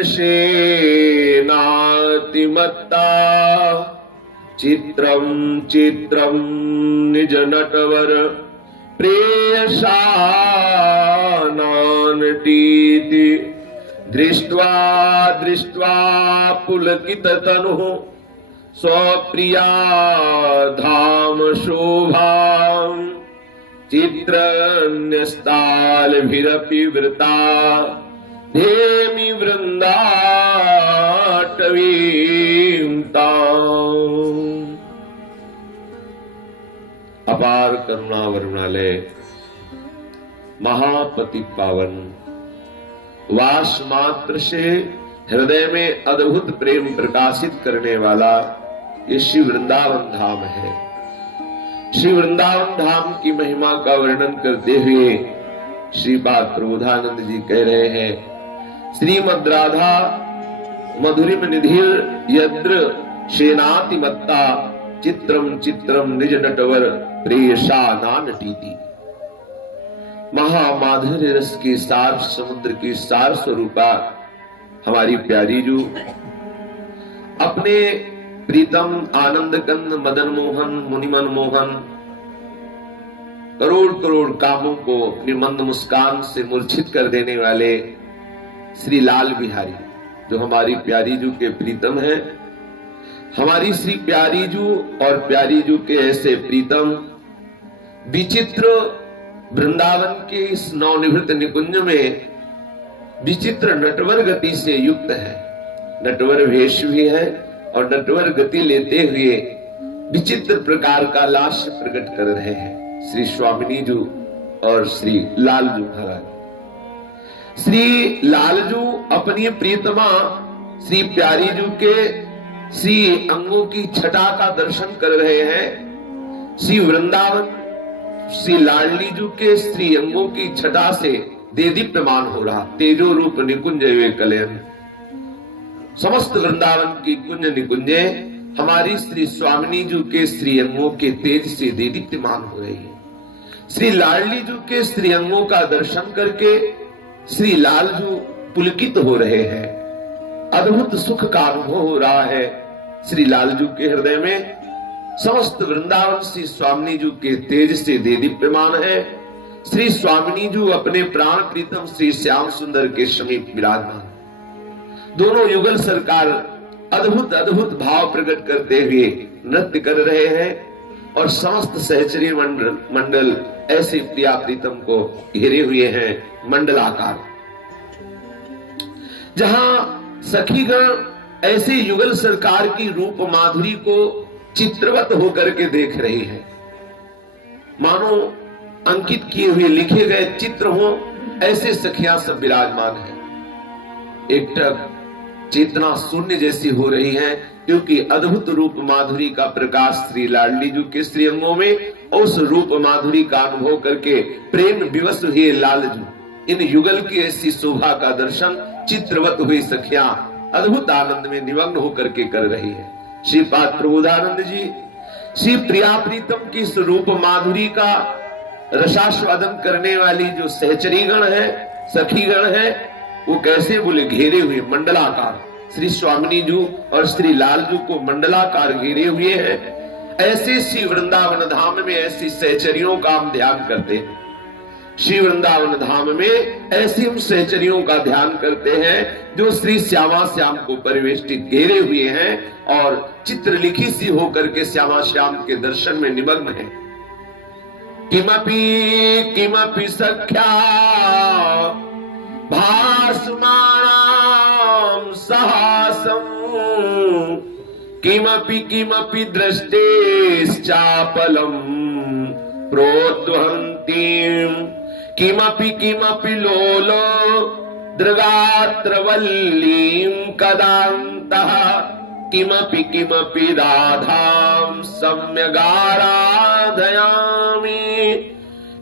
महामादर्शेनातिमत्ता चित्रं चित्रं निज नटवर प्रेयसानानटीति दृष्ट्वा दृष्ट्वा पुलकिततनुः स्वप्रिया धाम शोभां चित्रन्यस्तालभिरपि वृता धेमि वृंदाटवीं ताम्। अपार करुणा वरुणालय महापति पावन वास मात्र से हृदय में अद्भुत प्रेम प्रकाशित करने वाला ये श्री वृंदावन धाम है। श्री वृंदावन धाम की महिमा का वर्णन करते हुए श्रीपाद प्रबोधानंद जी कह रहे हैं, श्रीमद् राधा मधुरिम निधिर यद्र शेनातिमत्ता चित्रम चित्रम निज नटवर प्रेयसा नानटीति। महामाधुर्य रस की सार समुद्र की सार स्वरूपा हमारी प्यारी जो अपने प्रीतम आनंद कंद मदन मोहन मुनिमन मोहन करोड़ करोड़ कामों को अपनी मंद मुस्कान से मूर्छित कर देने वाले श्री लाल बिहारी जो हमारी प्यारी जू के प्रीतम है, हमारी श्री प्यारी जू और प्यारी जू के ऐसे प्रीतम विचित्र वृंदावन के इस नवनिवृत्त निकुंज में विचित्र नटवर गति से युक्त है। नटवर वेश भी है और नटवर गति लेते हुए विचित्र प्रकार का लास्य प्रकट कर रहे हैं श्री स्वामिनी जू और श्री लालजू महाराज। श्री लालजू अपनी प्रीतमा श्री प्यारी जू के श्री अंगों की छटा का दर्शन कर रहे हैं। श्री वृंदावन श्री लाडली जू के श्री अंगों की छटा से देदीप्यमान हो रहा तेजो रूप निकुंज वे कलयन। समस्त वृंदावन की कुंज निकुंजे हमारी श्री स्वामिनी जू के श्री अंगों के तेज से देदीप्यमान हो रही है। श्री लाडली जू के श्री अंगों का दर्शन करके श्री लालजू पुलकित हो रहे हैं। अद्भुत सुख का अनुभव हो रहा है श्री लालजू के हृदय में। समस्त वृंदावन श्री स्वामिनी जू के तेज से देदीप्यमान है। श्री स्वामिनी जू अपने प्राण प्रीतम श्री श्याम सुंदर के समीप विराजमान। दोनों युगल सरकार अद्भुत अद्भुत भाव प्रकट करते हुए नृत्य कर रहे हैं और समस्त सहचरी मंडल ऐसे प्रिया प्रीतम को घेरे हुए हैं मंडलाकार। जहां सखीगण ऐसे युगल सरकार की रूप माधुरी को चित्रवत होकर के देख रही है, मानो अंकित किए हुए लिखे गए चित्र हो, ऐसे सखियां सब विराजमान है। एकटक चेतना शून्य जैसी हो रही है क्योंकि अद्भुत रूप माधुरी का प्रकाश श्री लाडली जू के श्री अंगों में, उस रूप माधुरी का अनुभव करके प्रेम विवश हुए लालजू इन युगल की ऐसी शोभा का दर्शन चित्रवत हुई सखियां अद्भुत आनंद में निमग्न होकर के कर रही है। श्रीपाद प्रबोधानंद जी श्री प्रिया प्रीतम की स्वरूप माधुरी का रसास्वादन करने वाली जो सहचरीगण है, सखीगण है, वो कैसे बोले घेरे हुए मंडलाकार श्री स्वामिनी जू और श्री लालजू को मंडलाकार घेरे हुए हैं। ऐसे श्री वृंदावन धाम में ऐसी सहचरियों का हम ध्यान करते हैं। श्री वृंदावन धाम में ऐसी हम सहचरियों का ध्यान करते हैं जो श्री श्यामा श्याम को परिवेष्टित घेरे हुए हैं और चित्रलिखी सी होकर के श्यामा श्याम के दर्शन में निमग्न है। किमपि किमपि सख्या भासमानां सहासं किमपि किमपि दृष्टेश्चापलं प्रोद्वहन्तीं किमपि किमपि लोलो दृगात्रवल्लीं कदान्तः किमपि किमपि राधां सम्यगाराधयामि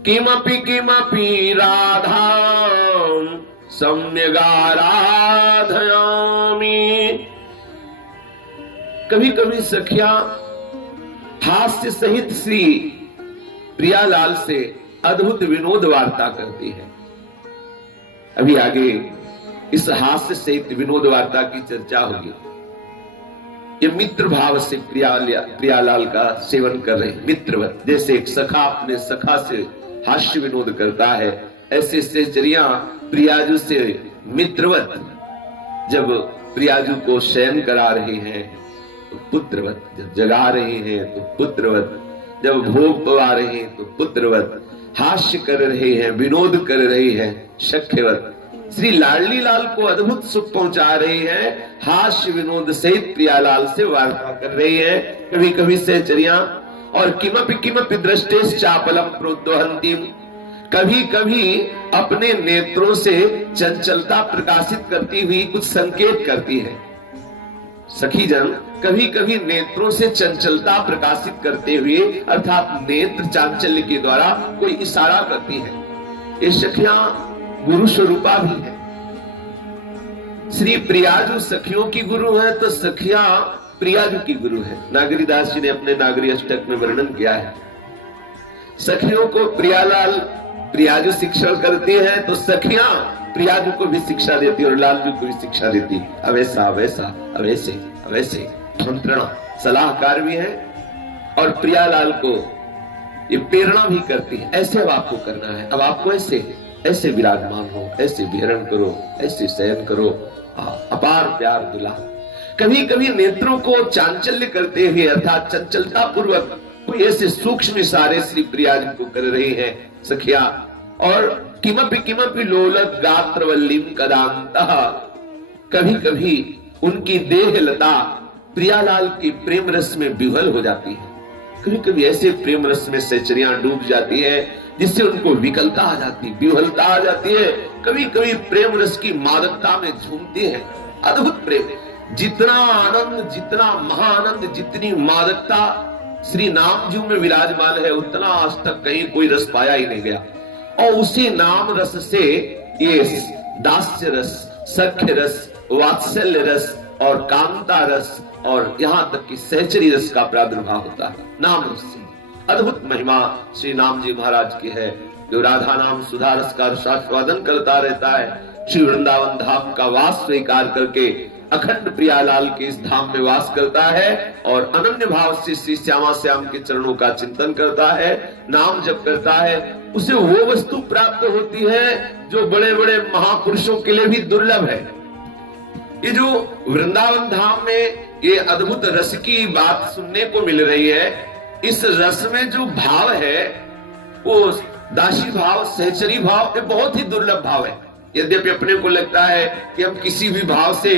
किमपि किमपि राधां सम्यगाराधयामि। कभी कभी सखियां हास्य सहित श्री प्रियालाल से अद्भुत विनोद वार्ता करती है। अभी आगे इस हास्य से विनोद वार्ता की चर्चा होगी। ये मित्र भाव से प्रियालाल का सेवन कर रहे हैं, मित्रवत। जैसे एक सखा अपने सखा से हास्य विनोद करता है, ऐसे सहचरियां प्रियाजू से मित्रवत जब प्रियाजू को शयन करा रहे हैं तो पुत्रवत, जब जगा रहे हैं तो पुत्रवत, जब भोग पवा रहे हैं तो पुत्रवत, हास्य कर रहे हैं, विनोद कर रहे हैं सख्यवत। श्री लाडली लाल को अद्भुत सुख पहुंचा रहे हैं, हास्य विनोद सहित प्रियालाल से वार्ता कर रही है। कभी कभी सहचरियां और किमपि किमपि दृष्टेश चापलम प्रोद्वहंतीम, कभी कभी अपने नेत्रों से चंचलता प्रकाशित करती हुई कुछ संकेत करती है। सखी जन कभी कभी नेत्रों से चंचलता प्रकाशित करते हुए अर्थात नेत्र चांचल्य के द्वारा कोई इशारा करती है। ये सखियां गुरु स्वरूपा भी है। श्री प्रियाजू सखियों की गुरु है तो सखियां प्रियाजू की गुरु है। नागरीदास जी ने अपने नागरी अष्टक में वर्णन किया है, सखियों को प्रियालाल प्रियाजू शिक्षण करती है तो सखियां प्रियाजू को भी शिक्षा देती और लालजू को भी शिक्षा देती। अब ऐसा वैसा, अब ऐसे अब ऐसे, मंत्रणा सलाहकार भी है और प्रियालाल को ये प्रेरणा भी करती है, ऐसे अब आपको करना है, अब आपको ऐसे ऐसे विराजमान हो, ऐसे विहरण करो, ऐसे शयन करो। अपार प्यार दुला। कभी कभी नेत्रों को चांचल्य करते हुए अर्थात चंचलता पूर्वक कोई ऐसे सूक्ष्म इशारे श्री प्रियाजू को कर रही है सखिया। और किमपि किमपि लोलक गात्रवल्लीम कदांतः, कभी कभी उनकी देह लता प्रियालाल की प्रेम रस में विह्वल हो जाती है। कभी कभी ऐसे प्रेम रस में सहचरियां डूब जाती है जिससे उनको विकलता आ जाती, विह्वलता आ जाती है। कभी कभी प्रेम रस की मादकता में झूमती है। अद्भुत प्रेम, जितना आनंद, जितना महाआनंद, जितनी मादकता श्री नामजू में विराजमान है उतना आज तक कहीं कोई रस पाया ही नहीं गया। और उसी नाम रस से ये दास्य रस, सख्य रस, वात्सल्य रस और कांता रस और यहां तक कि सहचरी रस का प्रादुर्भाव होता है नाम रस से। अद्भुत महिमा श्री नाम जी महाराज की है, जो राधा नाम सुधा रस का रसास्वादन करता रहता है। श्री वृंदावन धाम का वास स्वीकार करके अखंड प्रियालाल के इस धाम में वास करता है और अनन्य भाव से श्री श्यामा श्याम के चरणों का चिंतन करता है, नाम जप करता है, उसे वो वस्तु प्राप्त होती है जो बड़े बड़े महापुरुषों के लिए भी दुर्लभ है। ये जो वृंदावन धाम में ये अद्भुत रस की बात सुनने को मिल रही है, इस रस में जो भाव है वो दासी भाव, सहचरी भाव, ये बहुत ही दुर्लभ भाव है। यद्यपि अपने को लगता है कि हम किसी भी भाव से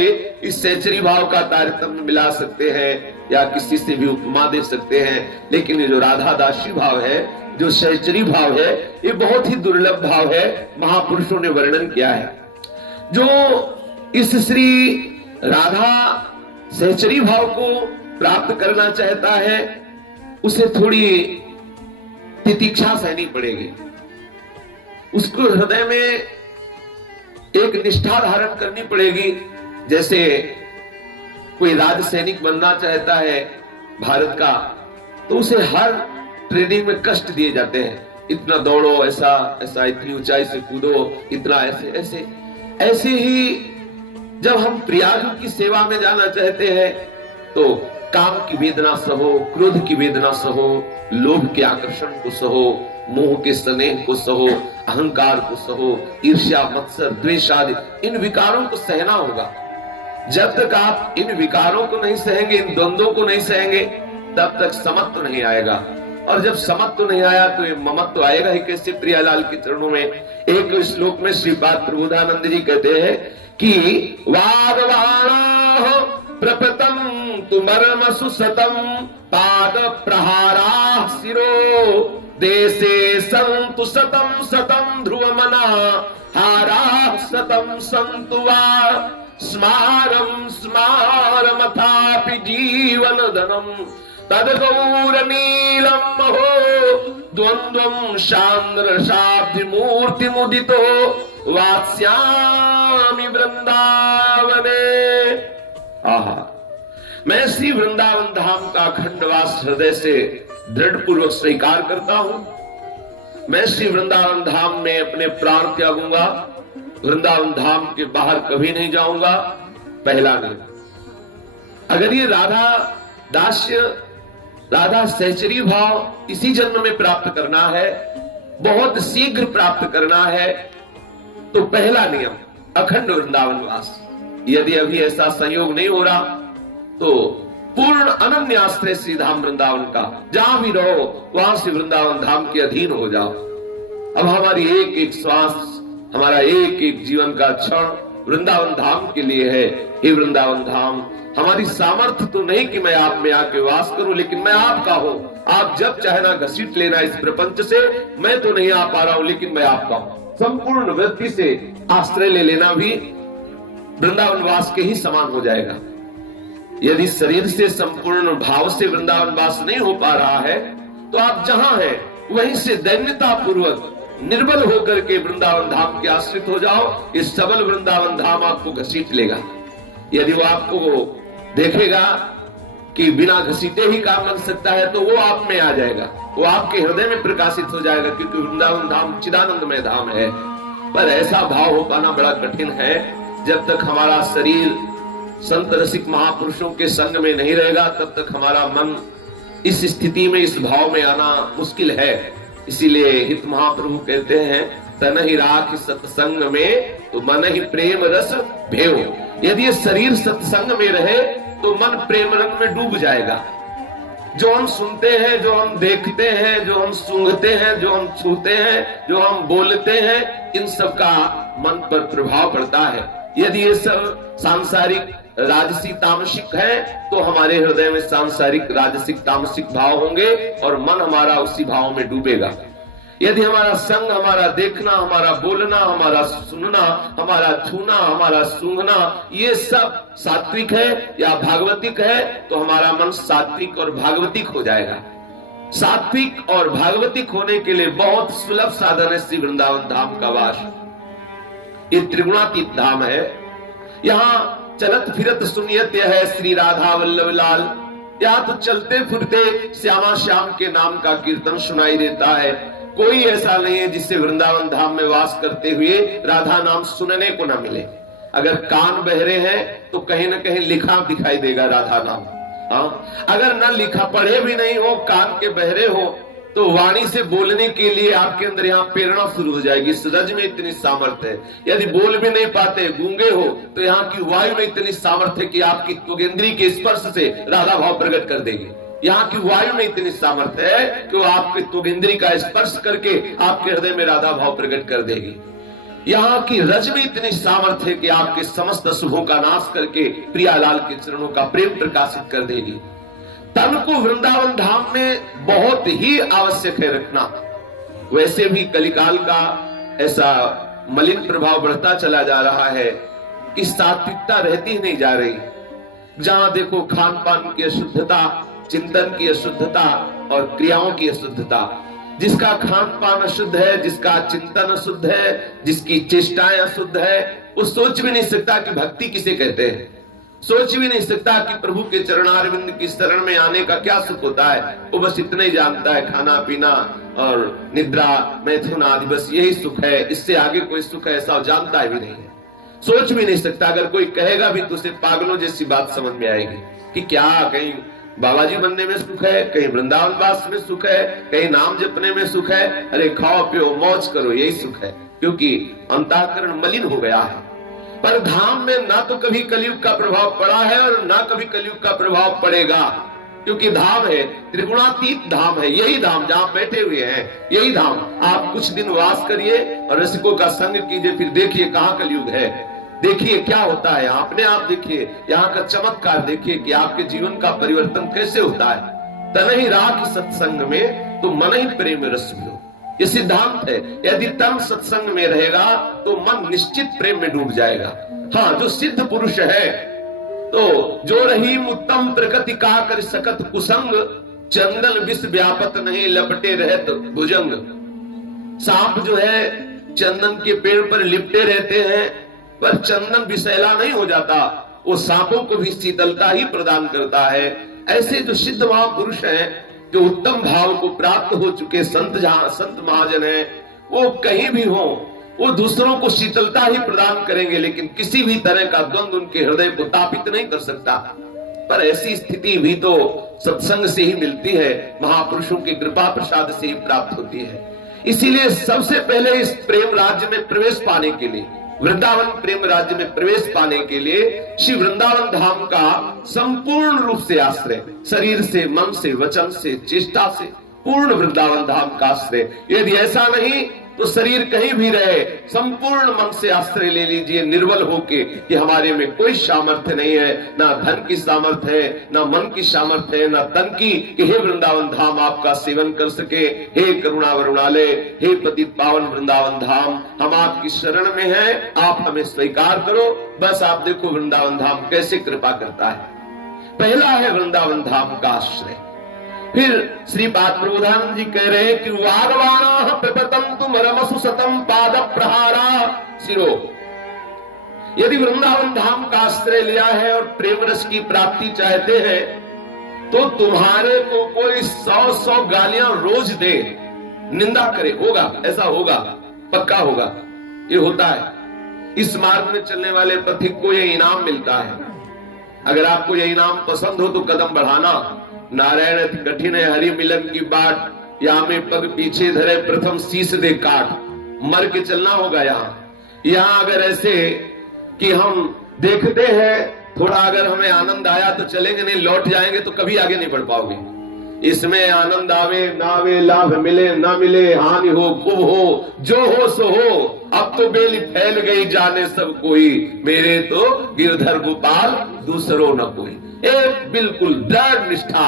इस सहचरी भाव का तारतम्य मिला सकते हैं या किसी से भी उपमा दे सकते हैं, लेकिन ये जो राधा दासी भाव है, जो सहचरी भाव है, ये बहुत ही दुर्लभ भाव है। महापुरुषों ने वर्णन किया है। जो इस श्री राधा सहचरी भाव को प्राप्त करना चाहता है उसे थोड़ी तितिक्षा सहनी पड़ेगी, उसको हृदय में एक निष्ठा धारण करनी पड़ेगी। जैसे कोई राज सैनिक बनना चाहता है भारत का तो उसे हर ट्रेनिंग में कष्ट दिए जाते हैं, इतना दौड़ो, ऐसा ऐसा, इतनी ऊंचाई से कूदो, इतना ऐसे ऐसे। ऐसे ही जब हम प्रियाजू की सेवा में जाना चाहते हैं तो काम की वेदना सहो, क्रोध की वेदना सहो, लोभ के आकर्षण को सहो, मोह के स्नेह को सहो, अहंकार को सहो, ईर्ष्या, मत्सर, द्वेष आदि इन विकारों को सहना होगा। जब तक आप इन विकारों को नहीं सहेंगे, इन द्वंद्वों को नहीं सहेंगे, तब तक समत्व नहीं आएगा। और जब समत्व नहीं आया तो ये ममत्व आएगा ही कैसे। प्रियालाल के चरणों में एक श्लोक में श्रीपाद प्रबोधानंद जी कहते हैं कि वागवाणो प्रपतम तुमरम सुसतम पाद प्रहारा शिरो देशे संतु सतम सतम ध्रुवमना हारा सतम संतु वा स्मारम स्मारमथापि जीवन धनम तदगौर नीलम महो द्वंद्वम शांद्रशाब्दि मूर्ति मुदितो वास्यामि वृंदावने। आहा, मैं श्री वृंदावन धाम का अखंडवास हृदय से दृढ़ पूर्वक स्वीकार करता हूं। मैं श्री वृंदावन धाम में अपने प्राण त्यागूंगा वृंदावन धाम के बाहर कभी नहीं जाऊंगा, पहला नियम। अगर ये राधा दास्य, राधा सहचरी भाव इसी जन्म में प्राप्त करना है, बहुत शीघ्र प्राप्त करना है, तो पहला नियम अखंड वृंदावन वास। यदि अभी ऐसा संयोग नहीं हो रहा तो पूर्ण अनन्य आश्रय श्री धाम वृंदावन का, जहां भी रहो वहां से वृंदावन धाम के अधीन हो जाओ। अब हमारी एक एक श्वास, हमारा एक एक जीवन का क्षण वृंदावन धाम के लिए है। हे वृंदावन धाम, हमारी सामर्थ्य तो नहीं कि मैं आप में आके वास करूं, लेकिन मैं आपका हूं। आप जब चाहे ना घसीट लेना इस प्रपंच से, मैं तो नहीं आ पा रहा हूं लेकिन मैं आपका हूं। संपूर्ण वृत्ति से आश्रय ले लेना भी वृंदावन वास के ही समान हो जाएगा। यदि शरीर से संपूर्ण भाव से वृंदावन वास नहीं हो पा रहा है तो आप जहां हैं वहीं से दैन्यता पूर्वक निर्बल होकर के वृंदावन धाम के आश्रित हो जाओ। इस सबल वृंदावन धाम आपको घसीट लेगा। यदि वो आपको देखेगा कि बिना घसीटे ही काम बन सकता है तो वो आप में आ जाएगा, वो आपके हृदय में प्रकाशित हो जाएगा, क्योंकि वृंदावन धाम चिदानंदमय धाम है। पर ऐसा भाव हो पाना बड़ा कठिन है। जब तक हमारा शरीर संत रसिक महापुरुषों के संग में नहीं रहेगा तब तक हमारा मन इस स्थिति में, इस भाव में आना मुश्किल है। इसीलिए हित महाप्रभु कहते हैं, तन ही राख सत्संग में तो मन ही प्रेम रस भेव। यदि ये शरीर सत्संग में रहे तो मन प्रेम रंग में डूब जाएगा। जो हम सुनते हैं, जो हम देखते हैं, जो हम सूंघते हैं, जो हम छूते हैं, जो हम बोलते हैं, इन सब का मन पर प्रभाव पड़ता है। यदि ये सब सांसारिक राजसिक तामसिक है तो हमारे हृदय में सांसारिक राजसिक तामसिक भाव होंगे और मन हमारा उसी भाव में डूबेगा। यदि हमारा संग, हमारा देखना, हमारा बोलना, हमारा सुनना, हमारा छूना, हमारा सूंघना, ये सब सात्विक है या भागवतिक है तो हमारा मन सात्विक और भागवतिक हो जाएगा। सात्विक और भागवतिक होने के लिए बहुत सुलभ साधन है श्री वृंदावन धाम का वास। ये त्रिगुणातीत धाम है। यहाँ चलत फिरत सुनियत है श्री राधा वल्लभ लाल। यहाँ तो चलते फिरते श्यामा श्याम के नाम का कीर्तन सुनाई देता है। कोई ऐसा नहीं है जिससे वृंदावन धाम में वास करते हुए राधा नाम सुनने को ना मिले। अगर कान बहरे हैं तो कहीं ना कहीं लिखा दिखाई देगा राधा नाम। हाँ, अगर ना लिखा पढ़े भी नहीं हो, कान के बहरे हो, तो वाणी से बोलने के लिए आपके अंदर यहाँ प्रेरणा शुरू हो जाएगी। इस रज में इतनी सामर्थ्य है। यदि बोल भी नहीं पाते, गूंगे हो, तो यहाँ की वायु में इतनी सामर्थ्य है कि आपकी त्वगेंद्री के स्पर्श से राधा भाव प्रकट कर देगी। यहाँ की वायु में इतनी सामर्थ्य है कि वो आपके त्वगेंद्री का स्पर्श करके आपके हृदय में राधा भाव प्रकट कर देगी। यहाँ की रज में इतनी सामर्थ्य है कि आपके समस्त शुभों का नाश करके प्रियालाल के चरणों का प्रेम प्रकाशित कर देगी। तन को वृंदावन धाम में बहुत ही आवश्यक है रखना। वैसे भी कलिकाल का ऐसा मलिन प्रभाव बढ़ता चला जा रहा है कि सात्विकता रहती ही नहीं जा रही। जहां देखो खान पान की अशुद्धता, चिंतन की अशुद्धता और क्रियाओं की अशुद्धता। जिसका खान पान अशुद्ध है, जिसका चिंतन अशुद्ध है, जिसकी चेष्टाएं अशुद्ध है, वो सोच भी नहीं सकता कि भक्ति किसे कहते हैं। सोच भी नहीं सकता कि प्रभु के चरणारविंद की शरण में आने का क्या सुख होता है। वो बस इतना ही जानता है, खाना पीना और निद्रा मैथुन आदि, बस यही सुख है। इससे आगे कोई सुख है ऐसा जानता भी नहीं है, सोच भी नहीं सकता। अगर कोई कहेगा भी तो उसे पागलों जैसी बात समझ में आएगी कि क्या कहीं बाबाजी बनने में सुख है, कहीं वृंदावन वास में सुख है, कहीं नाम जपने में सुख है। अरे खाओ पियो मौज करो, यही सुख है, क्योंकि अंतःकरण मलिन हो गया है। पर धाम में ना तो कभी कलयुग का प्रभाव पड़ा है और ना कभी कलयुग का प्रभाव पड़ेगा, क्योंकि धाम है त्रिगुणातीत धाम है। यही धाम जहां बैठे हुए हैं, यही धाम। आप कुछ दिन वास करिए और रसिकों का संग कीजिए, फिर देखिए कहाँ कलयुग है। देखिए क्या होता है, अपने आप देखिए, यहाँ का चमत्कार देखिए कि आपके जीवन का परिवर्तन कैसे होता है। तन ही राख सत्संग में तो मन ही प्रेम रस भेव, ये सिद्धांत है। यदि तन सत्संग में रहेगा तो मन निश्चित प्रेम में डूब जाएगा। हाँ, जो सिद्ध पुरुष है तो जो रहीम उत्तम प्रकृति का कर सकत कुसंग, चंदन विष व्यापत नहीं लपटे रहत भुजंग। सांप जो है चंदन के पेड़ पर लिपटे रहते हैं, पर चंदन विषैला नहीं हो जाता, वो सांपों को भी शीतलता ही प्रदान करता है। ऐसे जो सिद्ध महापुरुष हैं, जो उत्तम भाव को प्राप्त हो चुके संत, जहां संत महाजन है, वो कहीं भी हो, वो दूसरों को शीतलता ही प्रदान करेंगे, लेकिन किसी भी तरह का द्वंद्व उनके हृदय को तापित नहीं कर सकता। पर ऐसी स्थिति भी तो सत्संग से ही मिलती है, महापुरुषों की कृपा प्रसाद से ही प्राप्त होती है। इसीलिए सबसे पहले इस प्रेम राज्य में प्रवेश पाने के लिए, वृंदावन प्रेम राज्य में प्रवेश पाने के लिए श्री वृंदावन धाम का संपूर्ण रूप से आश्रय, शरीर से, मन से, वचन से, चेष्टा से पूर्ण वृंदावन धाम का आश्रय। यदि ऐसा नहीं तो शरीर कहीं भी रहे, संपूर्ण मन से आश्रय ले लीजिए निर्बल होके कि हमारे में कोई सामर्थ्य नहीं है, ना धन की सामर्थ्य है, ना मन की सामर्थ्य है, ना तन की, कि हे वृंदावन धाम आपका सेवन कर सके। हे करुणा वरुणालय, हे पतित पावन वृंदावन धाम, हम आपकी शरण में हैं, आप हमें स्वीकार करो। बस आप देखो वृंदावन धाम कैसे कृपा करता है। पहला है वृंदावन धाम का आश्रय। फिर श्री पाद प्रबोधानंद जी कह रहे हैं कि वागवाणा प्रपतम तुम रमसु सतम पाद प्रहारा सिरो। यदि वृंदावन धाम का आश्रय लिया है और प्रेम रस की प्राप्ति चाहते हैं तो तुम्हारे को कोई 100 गालियां रोज दे, निंदा करे, होगा, ऐसा होगा, पक्का होगा, ये होता है। इस मार्ग में चलने वाले पथिक को यह इनाम मिलता है। अगर आपको यह इनाम पसंद हो तो कदम बढ़ाना। नारायण अति कठिन है हरि मिलन की बाट, यहाँ में पग पीछे धरे प्रथम शीश दे काट। मर के चलना होगा यहाँ अगर ऐसे कि हम देखते हैं थोड़ा, अगर हमें आनंद आया तो चलेंगे, नहीं लौट जाएंगे तो कभी आगे नहीं बढ़ पाओगे। इसमें आनंद आवे ना आवे, लाभ मिले ना मिले, हानि हो खूब हो, जो हो सो हो, अब तो बेली फैल गई जाने सब कोई, मेरे तो गिरधर गोपाल दूसरों न कोई। एक बिल्कुल दृढ़ निष्ठा,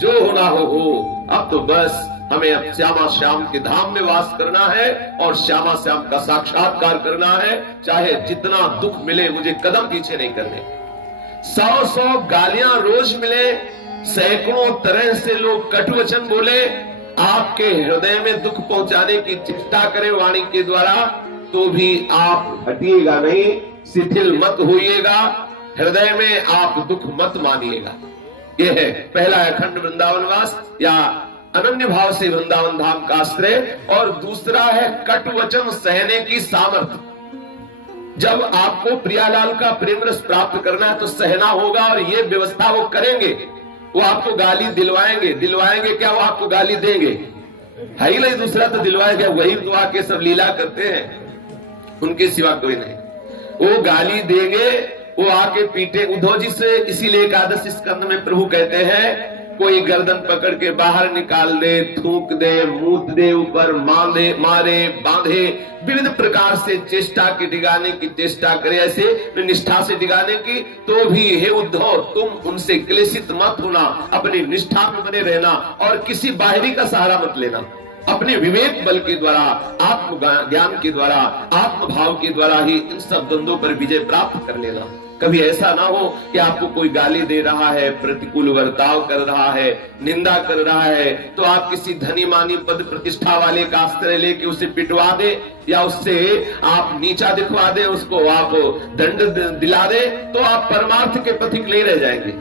जो होना हो। अब तो बस हमें अब श्यामा श्याम के धाम में वास करना है और श्यामा श्याम का साक्षात्कार करना है। चाहे जितना दुख मिले, मुझे कदम पीछे नहीं करने। 100 गालियां रोज मिले, सैकड़ों तरह से लोग कटुवचन बोले, आपके हृदय में दुख पहुंचाने की चेष्टा करें वाणी के द्वारा, तो भी आप हटिएगा नहीं, शिथिल मत होइएगा, हृदय में आप दुख मत मानिएगा। यह है पहला अखंड वृंदावन वास या अनन्य भाव से वृंदावन धाम का आश्रय। और दूसरा है कटुवचन सहने की सामर्थ्य। जब आपको प्रियालाल का प्रेम रस प्राप्त करना है तो सहना होगा, और ये व्यवस्था वो करेंगे। वो आपको गाली दिलवाएंगे क्या? वो आपको गाली देंगे, है ही नहीं दूसरा तो दिलवाएगा। वही तो आके सब लीला करते हैं, उनके सिवा कोई नहीं। वो गाली देंगे, वो आके पीटे। उद्धव जी से इसीलिए एकादश स्कंद में प्रभु कहते हैं, कोई गर्दन पकड़ के बाहर निकाल दे, थूक दे, मूत दे, ऊपर मारे बांधे, विविध प्रकार से चेष्टा की डिगाने की चेष्टा करे, ऐसे निष्ठा से डिगाने की, तो भी हे उद्धव तुम उनसे क्लेशित मत होना, अपनी निष्ठा में बने रहना और किसी बाहरी का सहारा मत लेना। अपने विवेक बल के द्वारा, आत्म ज्ञान के द्वारा, आत्म भाव के द्वारा ही इन सब द्वंद्वों पर विजय प्राप्त कर लेना। कभी ऐसा ना हो कि आपको कोई गाली दे रहा है, प्रतिकूल वर्ताव कर रहा है, निंदा कर रहा है, तो आप किसी धनी मानी पद प्रतिष्ठा वाले का आश्रय लेके उसे पिटवा दे या उससे आप नीचा दिखवा दे, उसको आप दंड दिला दे, तो आप परमार्थ के पथिक नहीं रह जाएंगे।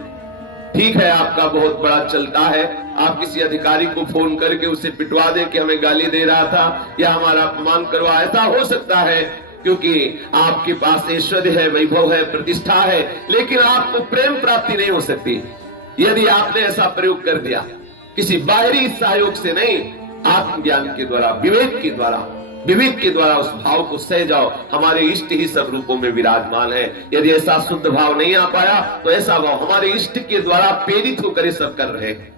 ठीक है, आपका बहुत बड़ा चलता है, आप किसी अधिकारी को फोन करके उसे पिटवा दे कि हमें गाली दे रहा था या हमारा अपमान करवा, ऐसा हो सकता है क्योंकि आपके पास ऐश्वर्य है, वैभव है, प्रतिष्ठा है, लेकिन आपको प्रेम प्राप्ति नहीं हो सकती यदि आपने ऐसा प्रयोग कर दिया। किसी बाहरी सहयोग से नहीं, आत्मज्ञान के द्वारा, विवेक के द्वारा उस भाव को सह जाओ। हमारे इष्ट ही सब रूपों में विराजमान है। यदि ऐसा शुद्ध भाव नहीं आ पाया तो ऐसा भाव हमारे इष्ट के द्वारा प्रेरित होकर सब कर रहे हैं,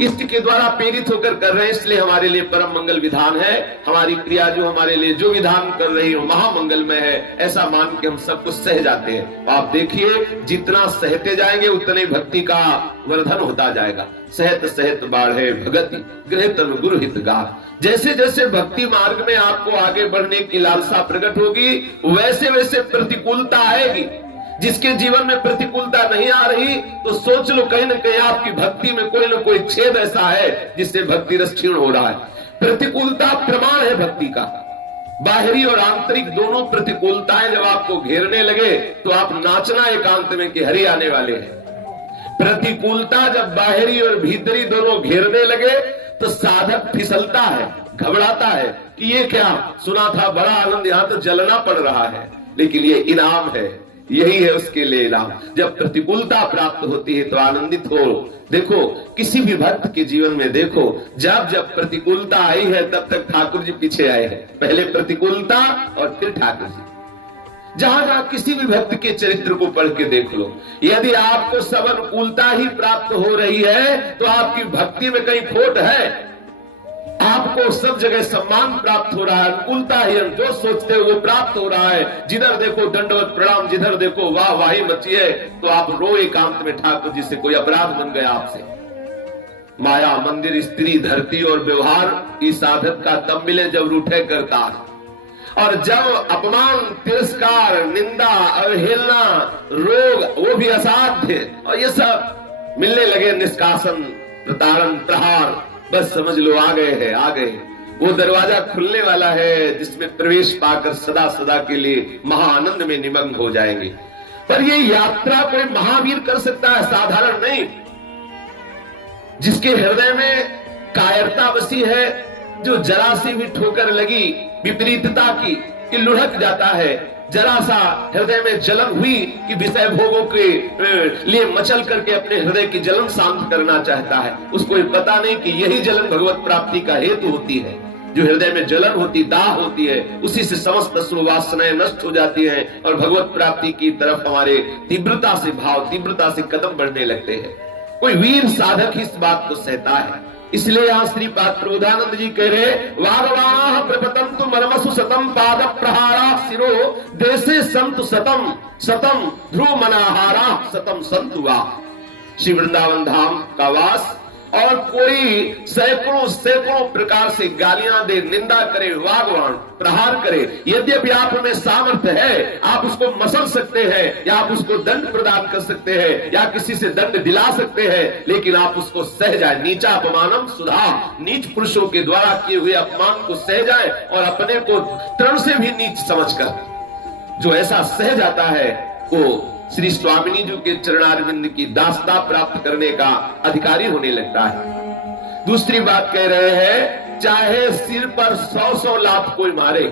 इष्ट के द्वारा प्रेरित होकर कर रहे हैं, इसलिए हमारे लिए परम मंगल विधान है। हमारी प्रिया जो हमारे लिए जो विधान कर रही है महामंगलमय है, ऐसा मान के हम सब कुछ सह जाते हैं। आप देखिए, जितना सहते जाएंगे उतने भक्ति का वर्धन होता जाएगा। सहत सहत बाढ़े भगति गृह तनु गुरु हितगार। जैसे जैसे भक्ति मार्ग में आपको आगे बढ़ने की लालसा प्रकट होगी, वैसे वैसे प्रतिकूलता आएगी। जिसके जीवन में प्रतिकूलता नहीं आ रही तो सोच लो कहीं न कहीं आपकी भक्ति में कोई न कोई छेद ऐसा है जिससे भक्ति रस क्षीण हो रहा है। प्रतिकूलता प्रमाण है भक्ति का। बाहरी और आंतरिक दोनों प्रतिकूलताएं जब आपको घेरने लगे तो आप नाचना एकांत में कि हरि आने वाले हैं। प्रतिकूलता जब बाहरी और भीतरी दोनों घेरने लगे तो साधक फिसलता है, घबराता है कि ये क्या, सुना था बड़ा आनंद, यहां तो जलना पड़ रहा है, लेकिन ये इनाम है, यही है उसके लिए इनाम। जब प्रतिकूलता प्राप्त होती है तो आनंदित हो। देखो किसी भी भक्त के जीवन में देखो, जब जब प्रतिकूलता आई है तब तक ठाकुर जी पीछे आए हैं, पहले प्रतिकूलता और फिर ठाकुर जी। जहां जहां किसी भी भक्त के चरित्र को पढ़ के देख लो, यदि आपको सब अनुकूलता ही प्राप्त हो रही है तो आपकी भक्ति में कहीं खोट है। आपको सब जगह सम्मान प्राप्त हो रहा है, अनुकूलता ही, जो सोचते हो वो प्राप्त हो रहा है। जिधर देखो दंडवत प्रणाम, जिधर देखो वाह वाही मची है, तो आप रो एकांत में ठाकुर जी से, कोई अपराध बन गया आपसे। माया मंदिर स्त्री धरती और व्यवहार इस साधक का तब मिले जब रूठे करतार, और जब अपमान तिरस्कार निंदा अवहेलना रोग वो भी असाध्य और ये सब मिलने लगे, निष्कासन प्रताड़न प्रहार, बस समझ लो आ गए हैं, आ गए। वो दरवाजा खुलने वाला है जिसमें प्रवेश पाकर सदा सदा के लिए महाआनंद में निमग्न हो जाएंगे। पर ये यात्रा कोई महावीर कर सकता है, साधारण नहीं। जिसके हृदय में कायरता बसी है, जो जरा सी भी ठोकर लगी विपरीतता की कि लुढ़क जाता है, जरा सा हृदय में जलन हुई कि विषय भोगों के लिए मचल करके अपने हृदय की जलन शांत करना चाहता है, उसको ये पता नहीं कि यही जलन भगवत प्राप्ति का हेतु होती है। जो हृदय में जलन होती, दाह होती है, उसी से समस्त वासनाएं नष्ट हो जाती हैं और भगवत प्राप्ति की तरफ हमारे तीव्रता से भाव, तीव्रता से कदम बढ़ने लगते हैं। कोई वीर साधक इस बात को सहता है। इसलिए यहाँ श्रीपाद प्रबोधानंद जी कह रहे, वागवाह प्रपतंतु मर्मसु सतम पाद प्रहारा सिरो देशे संतु सतम सतम ध्रुव मनाहारा सतम संतुआ। श्री वृंदावन धाम का वास, और कोई सैकड़ों सैकड़ों प्रकार से गालियां दे, निंदा करे, वागवान प्रहार करे, यद्यपि आप में सामर्थ्य है, आप उसको मसल सकते हैं या आप उसको दंड प्रदान कर सकते हैं या किसी से दंड दिला सकते हैं, लेकिन आप उसको सह जाए। नीचा अपमानम सुधा, नीच पुरुषों के द्वारा किए हुए अपमान को सह जाए और अपने को तृण से भी नीच समझकर जो ऐसा सह जाता है वो श्री स्वामिनी जी के चरणारविंद की दासता प्राप्त करने का अधिकारी होने लगता है। दूसरी बात कह रहे हैं, चाहे सिर पर 100-100 लात कोई मारे,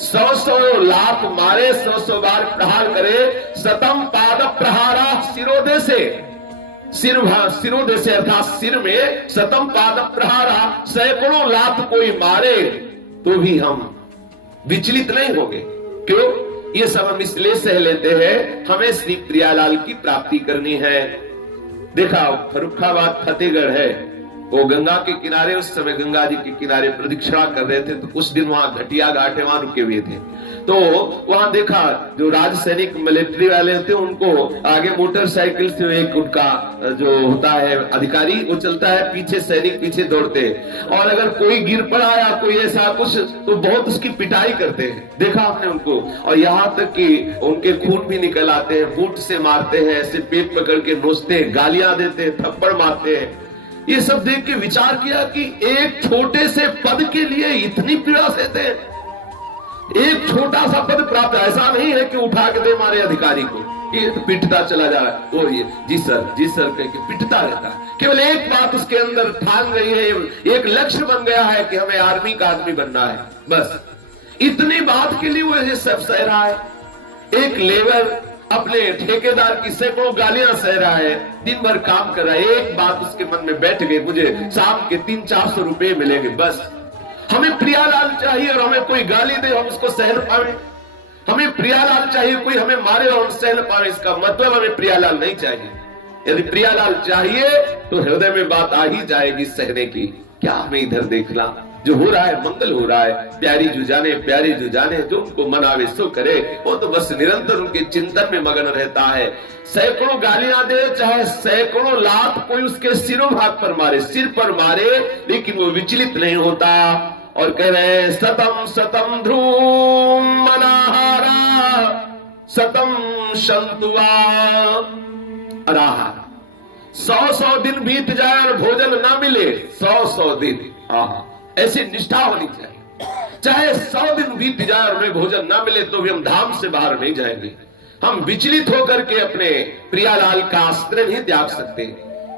100-100 लात मारे, 100-100 बार प्रहार करे, सतम पाद प्रहारा सिरोदे से, सिरोदे से अर्थात सिर में सतम पाद प्रहारा, सैकड़ों लात कोई मारे तो भी हम विचलित नहीं होंगे। क्यों? ये सब हम इसलिए सह लेते हैं, हमें श्री प्रियालाल की प्राप्ति करनी है। देखा फर्रुखाबाद फतेहगढ़ है, वो गंगा के किनारे, उस समय गंगा जी के किनारे प्रदक्षिणा कर रहे थे, तो कुछ दिन वहां घटिया घाट है, वहां रुके हुए थे। तो वहां देखा जो राज सैनिक मिलिट्री वाले थे, उनको आगे मोटरसाइकिल से एक उनका जो होता है अधिकारी वो चलता है, पीछे सैनिक पीछे दौड़ते, और अगर कोई गिर पड़ा या कोई ऐसा कुछ तो बहुत उसकी पिटाई करते हैं। देखा आपने उनको, और यहाँ तक कि उनके खून भी निकल आते हैं, बूट से मारते हैं, ऐसे पेट पकड़ के नोचते हैं, गालियां देते हैं, थप्पड़ मारते हैं। ये सब देख के विचार किया कि एक छोटे से पद के लिए इतनी पीड़ा सहते हैं। एक छोटा सा पद प्राप्त, ऐसा नहीं है कि उठा के दे मारे अधिकारी को, ये तो पिटता चला जा रहा है, और ये जी सर कह के पिटता रहता है। केवल एक बात उसके अंदर ठान रही है, एक लक्ष्य बन गया है कि हमें आर्मी का आदमी बनना है, बस इतनी बात के लिए वो ये सब सह रहा है। एक लेबर अपने ठेकेदार की सैकड़ों गालियां सह रहा है, दिन भर काम कर रहा है, एक बात उसके मन में बैठ गई, मुझे शाम के 300-400 रुपए मिलेंगे, बस हमें प्रियालाल चाहिए और हमें कोई गाली दे हम उसको सह न पावे, हमें प्रियालाल चाहिए, कोई हमें मारे और हम सह न पावे, इसका मतलब हमें प्रियालाल नहीं चाहिए। यदि प्रियालाल चाहिए तो हृदय में बात आ ही जाएगी सहने की। क्या हमें इधर देखना, जो हो रहा है मंगल हो रहा है, प्यारी जो जाने प्यारी जो जाने, जो उनको मनावे सो करे, वो तो बस निरंतर उनके चिंतन में मगन रहता है। सैकड़ों गालियां दे, चाहे सैकड़ों लात कोई उसके सिरों भाग पर मारे, सिर पर मारे, लेकिन वो विचलित नहीं होता और कह रहे हैं, सतम सतम ध्रुव मनाहारा सतम संतुआ अराहा। 100-100 दिन बीत जाए और भोजन ना मिले, 100-100 दिन, ऐसी निष्ठा होनी चाहिए। चाहे 100 दिन बीत जाए और हमें भोजन ना मिले तो भी हम धाम से बाहर नहीं जाएंगे। हम विचलित होकर के अपने प्रियालाल का आश्रय नहीं त्याग सकते।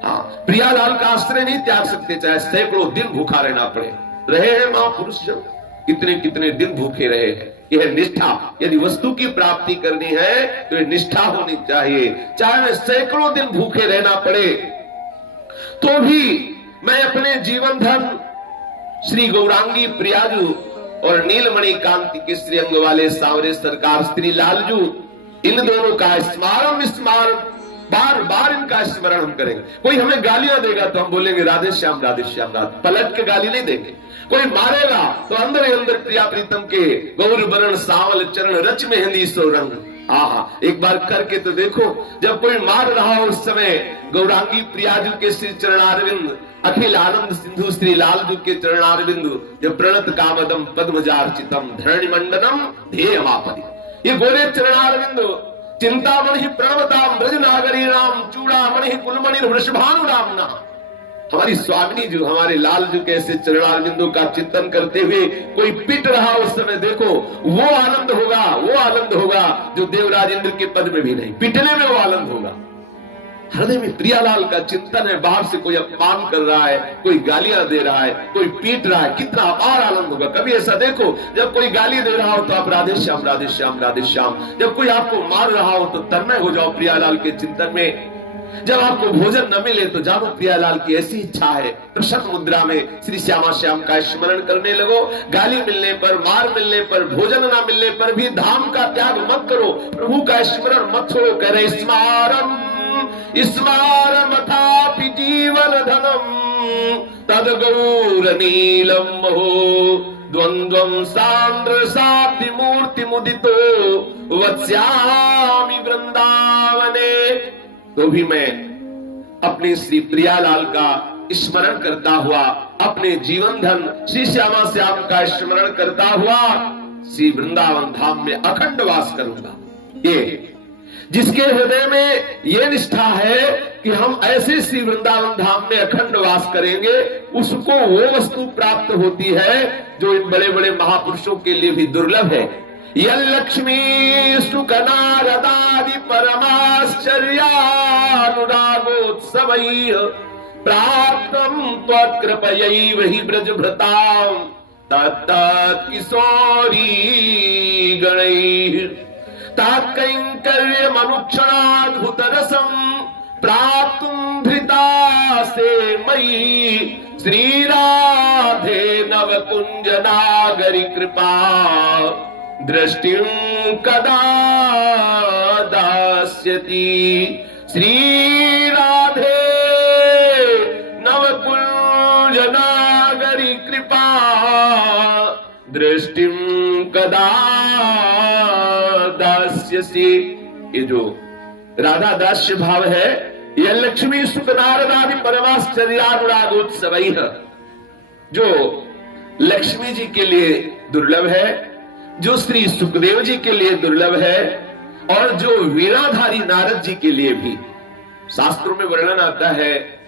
हाँ, प्रियालाल का आश्रय नहीं त्याग सकते, चाहे सैकड़ों दिन भूखा रहना पड़े। रहे हैं महापुरुष जन, कितने कितने दिन भूखे रहे हैं। यह निष्ठा, यदि वस्तु की प्राप्ति करनी है तो यह निष्ठा होनी चाहिए। चाहे मैं सैकड़ों दिन भूखे रहना पड़े तो भी मैं अपने जीवन धन श्री गौरांगी प्रियाजू और नीलमणि कांति के श्री अंग वाले सांवरे सरकार श्री लालजू, इन दोनों का स्मरण बार बार इनका स्मरण हम करेंगे। कोई हमें गालियां देगा तो हम बोलेंगे राधे श्याम राधे श्याम राधे, पलट के गाली नहीं देंगे। कोई मारेगा तो अंदर ही अंदर प्रिया प्रीतम के गौर वरण सावल चरण रच मेहंदी सो रंग। आहा, एक बार करके तो देखो। जब कोई मार रहा हो उस समय गौरांगी प्रियाजू के श्री चरणारविंद, अखिल आनंद सिंधु श्री लालजू के चरणारविंद, जब प्रणत कामदम पद्मजार्चितम धरणी मंडनम ध्येयमापति, ये गोरे चरणारविंद चिंतामणि प्रणवताम ब्रज नागरी राम चूड़ामणि कुलमणि वृषभानुरामना। हमारी स्वामिनी जो, हमारे लाल जो कैसे चरणारविंदों का चिंतन करते हुए कोई पिट रहा उस समय देखो, वो आनंद होगा जो देवराज इंद्र के पद में भी नहीं, पिटने में वो आनंद होगा। हृदय में प्रियालाल का चिंतन है, बाहर से कोई अपमान कर रहा है, कोई गालियां दे रहा है, कोई पीट रहा है, कितना अपार आनंद होगा। कभी ऐसा देखो, जब कोई गाली दे रहा हो तो आप राधे श्याम राधे श्याम राधे श्याम, जब कोई आपको मार रहा हो तो तन्मय हो जाओ प्रियालाल के चिंतन में। जब आपको भोजन न मिले तो जानो प्रियालाल की ऐसी इच्छा है, प्रसन्न मुद्रा में श्री श्यामा श्याम का स्मरण करने लगो। गाली मिलने पर, मार मिलने पर, भोजन न मिलने पर भी धाम का त्याग मत करो, प्रभु का स्मरण मत छोड़ो। कह रहे स्मारम स्मारमथापि जीवन धनम तद गौर नीलम हो द्वंद्वम सांद्र साप्ति मूर्ति मुदितो वत्स्यामि वृंदावने। तो भी मैं अपने श्री प्रियालाल का स्मरण करता हुआ, अपने जीवन धन श्री श्यामा श्याम का स्मरण करता हुआ श्री वृंदावन धाम में अखंड वास करूंगा। ये जिसके हृदय में ये निष्ठा है कि हम ऐसे श्री वृंदावन धाम में अखंड वास करेंगे, उसको वो वस्तु प्राप्त होती है जो इन बड़े बड़े महापुरुषों के लिए भी दुर्लभ है। यल्लक्ष्मी सुकनारदादि परमाश्चर्यानुरागोत्सवैः प्राप्तम् त्वत्कृपयैव हि ब्रजभृतां तत्तत् किशोरी गणैः तात्कैङ्कर्यमनुक्षणाद्भुतरसं प्राप्तुम् धृतासे मयि श्रीराधे नवकुञ्जनागरि कृपा दृष्टिं कदा दास्यति। श्रीराधे नवकुञ्जनागरि कृपा दृष्टिं कदा दास्यसि। ये जो राधा दास्य भाव है, यह लक्ष्मी सुख नारदादि परमाश्चर्यानुरागोत्सवैः, जो लक्ष्मी जी के लिए दुर्लभ है, जो श्री सुखदेव जी के लिए दुर्लभ है, और जो वीणाधारी नारद जी के लिए भी। शास्त्रों में वर्णन आता है,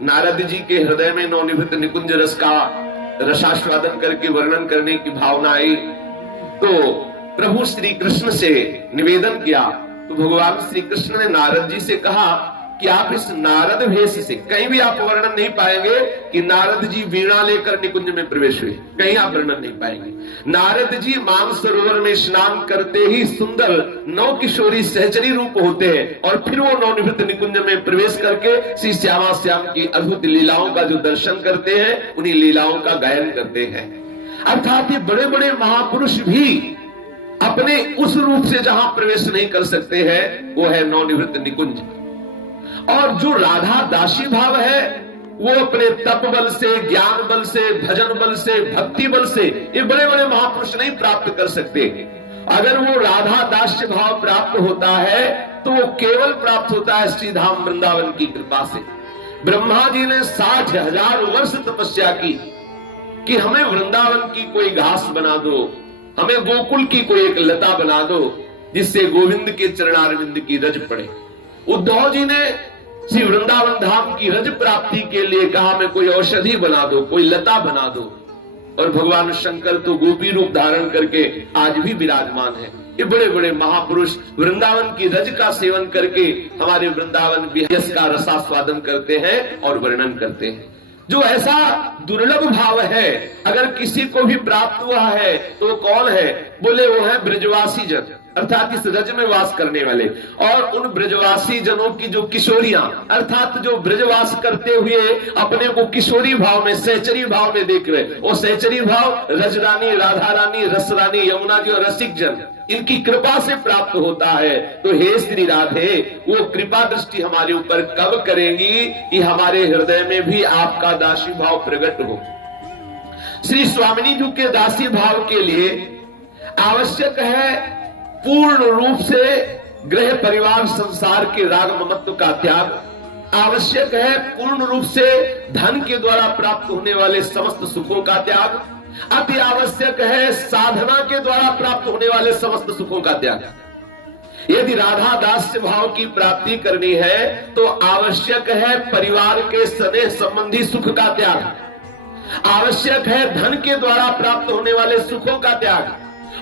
नारद जी के हृदय में नवनिभृत निकुंज रस का रसास्वादन करके वर्णन करने की भावना आई, तो प्रभु श्री कृष्ण से निवेदन किया। तो भगवान श्री कृष्ण ने नारद जी से कहा कि आप इस नारद भेष से, कहीं भी आप वर्णन नहीं पाएंगे कि नारद जी वीणा लेकर निकुंज में प्रवेश हुए, कहीं आप वर्णन नहीं पाएंगे। नारद जी मानसरोवर में स्नान करते ही सुंदर नौ किशोरी सहचरी रूप होते हैं, और फिर वो नवनिभृत निकुंज में प्रवेश करके श्री श्यामा श्याम की अद्भुत लीलाओं का जो दर्शन करते हैं, उन्हीं लीलाओं का गायन करते हैं। अर्थात ये बड़े बड़े महापुरुष भी अपने उस रूप से जहां प्रवेश नहीं कर सकते हैं, वो है नवनिभृत निकुंज। और जो राधा दासी भाव है, वो अपने तप बल से, ज्ञान बल से, भजन बल से, भक्ति बल से ये बड़े बड़े महापुरुष नहीं प्राप्त कर सकते। अगर वो राधा दास्य भाव प्राप्त होता है तो वो केवल प्राप्त होता है श्री धाम वृंदावन की कृपा से। ब्रह्मा जी ने 60,000 वर्ष तपस्या की कि हमें वृंदावन की कोई घास बना दो, हमें गोकुल की कोई एक लता बना दो जिससे गोविंद के चरणारविंद की रज पड़े। उद्धव जी ने श्री वृंदावन धाम की रज प्राप्ति के लिए कहा मैं कोई औषधि बना दो, कोई लता बना दो, और भगवान शंकर तो गोपी रूप धारण करके आज भी विराजमान है। ये बड़े बड़े महापुरुष वृंदावन की रज का सेवन करके हमारे वृंदावन विहस का रसास्वादन करते हैं और वर्णन करते हैं। जो ऐसा दुर्लभ भाव है, अगर किसी को भी प्राप्त हुआ है तो वो कौन है? बोले वो है ब्रजवासी जन, अर्थात इस रज में वास करने वाले। और उन ब्रजवासी जनों की जो किशोरियां, अर्थात जो ब्रजवास करते हुए अपने को किशोरी भाव में, सहचरी भाव में देख रहे, वो सहचरी भाव रजरानी, राधा रानी, रस रानी, यमुना जी और रसिक जन, इनकी कृपा से प्राप्त होता है। तो हे श्री राधे, वो कृपा दृष्टि हमारे ऊपर कब करेंगी कि हमारे हृदय में भी आपका दासी भाव प्रकट हो। श्री स्वामिनी जी के दासी भाव के लिए आवश्यक है पूर्ण रूप से गृह परिवार संसार के राग ममत्व का त्याग, आवश्यक है पूर्ण रूप से धन के द्वारा प्राप्त होने वाले समस्त सुखों का त्याग, अति आवश्यक है साधना के द्वारा प्राप्त होने वाले समस्त सुखों का त्याग। यदि राधा दास्य भाव की प्राप्ति करनी है तो आवश्यक है परिवार के स्नेह संबंधी सुख का त्याग, आवश्यक है धन के द्वारा प्राप्त होने वाले सुखों का त्याग,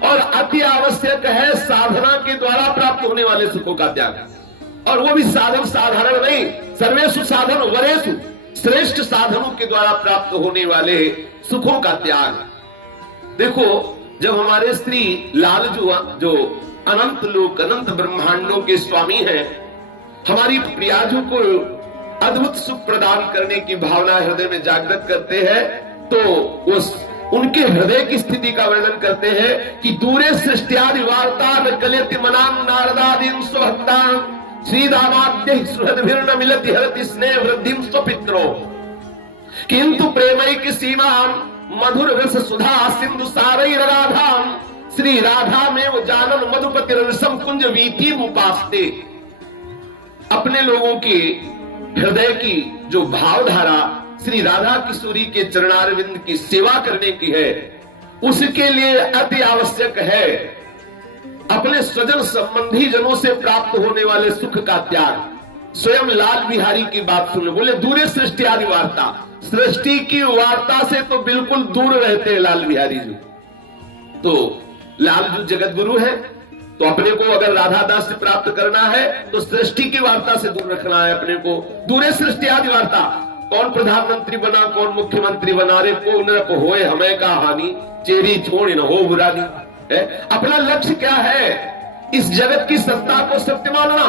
और अति आवश्यक है साधना के द्वारा प्राप्त होने वाले सुखों का त्याग। और वो भी साधन साधारण नहीं, सर्वेषु साधन वरेषु, श्रेष्ठ साधनों के द्वारा प्राप्त होने वाले सुखों का त्याग। देखो, जब हमारे श्री लाल जो अनंत लोक अनंत ब्रह्मांडों के स्वामी हैं, हमारी प्रियाजू को अद्भुत सुख प्रदान करने की भावना हृदय में जागृत करते हैं, तो उस उनके हृदय की स्थिति का वर्णन करते हैं कि दूरे सृष्टियादि वार्ता कलेति मनाम नारदादीन स्वभक्तां श्रीदामाद्य सुहृद्भिर्न मिलति हरति स्नेह वृद्धिं स्वपित्रो किंतु प्रेमैक सीमां मधुर रस सुधा सिंधु सारैर राधां श्री राधा में वो जानन मधुपति रसम कुंज वीति उपासते। अपने लोगों की हृदय की जो भावधारा श्री राधा किशोरी के चरणारविंद की सेवा करने की है, उसके लिए अति आवश्यक है अपने स्वजन संबंधी जनों से प्राप्त होने वाले सुख का त्याग। स्वयं लाल बिहारी की बात सुन लो, बोले दूरे सृष्टि आदि वार्ता, सृष्टि की वार्ता से तो बिल्कुल दूर रहते हैं लाल बिहारी जी। तो लाल जी जगत गुरु है, तो अपने को अगर राधा दास से प्राप्त करना है तो सृष्टि की वार्ता से दूर रखना है अपने को। दूरे सृष्टि आदि वार्ता, कौन प्रधानमंत्री बना, कौन मुख्यमंत्री बना, रे को नरक होए हमें का हानि, चेरी छोड़ न हो बुरानी। अपना लक्ष्य क्या है? इस जगत की सत्ता को सत्य मानना।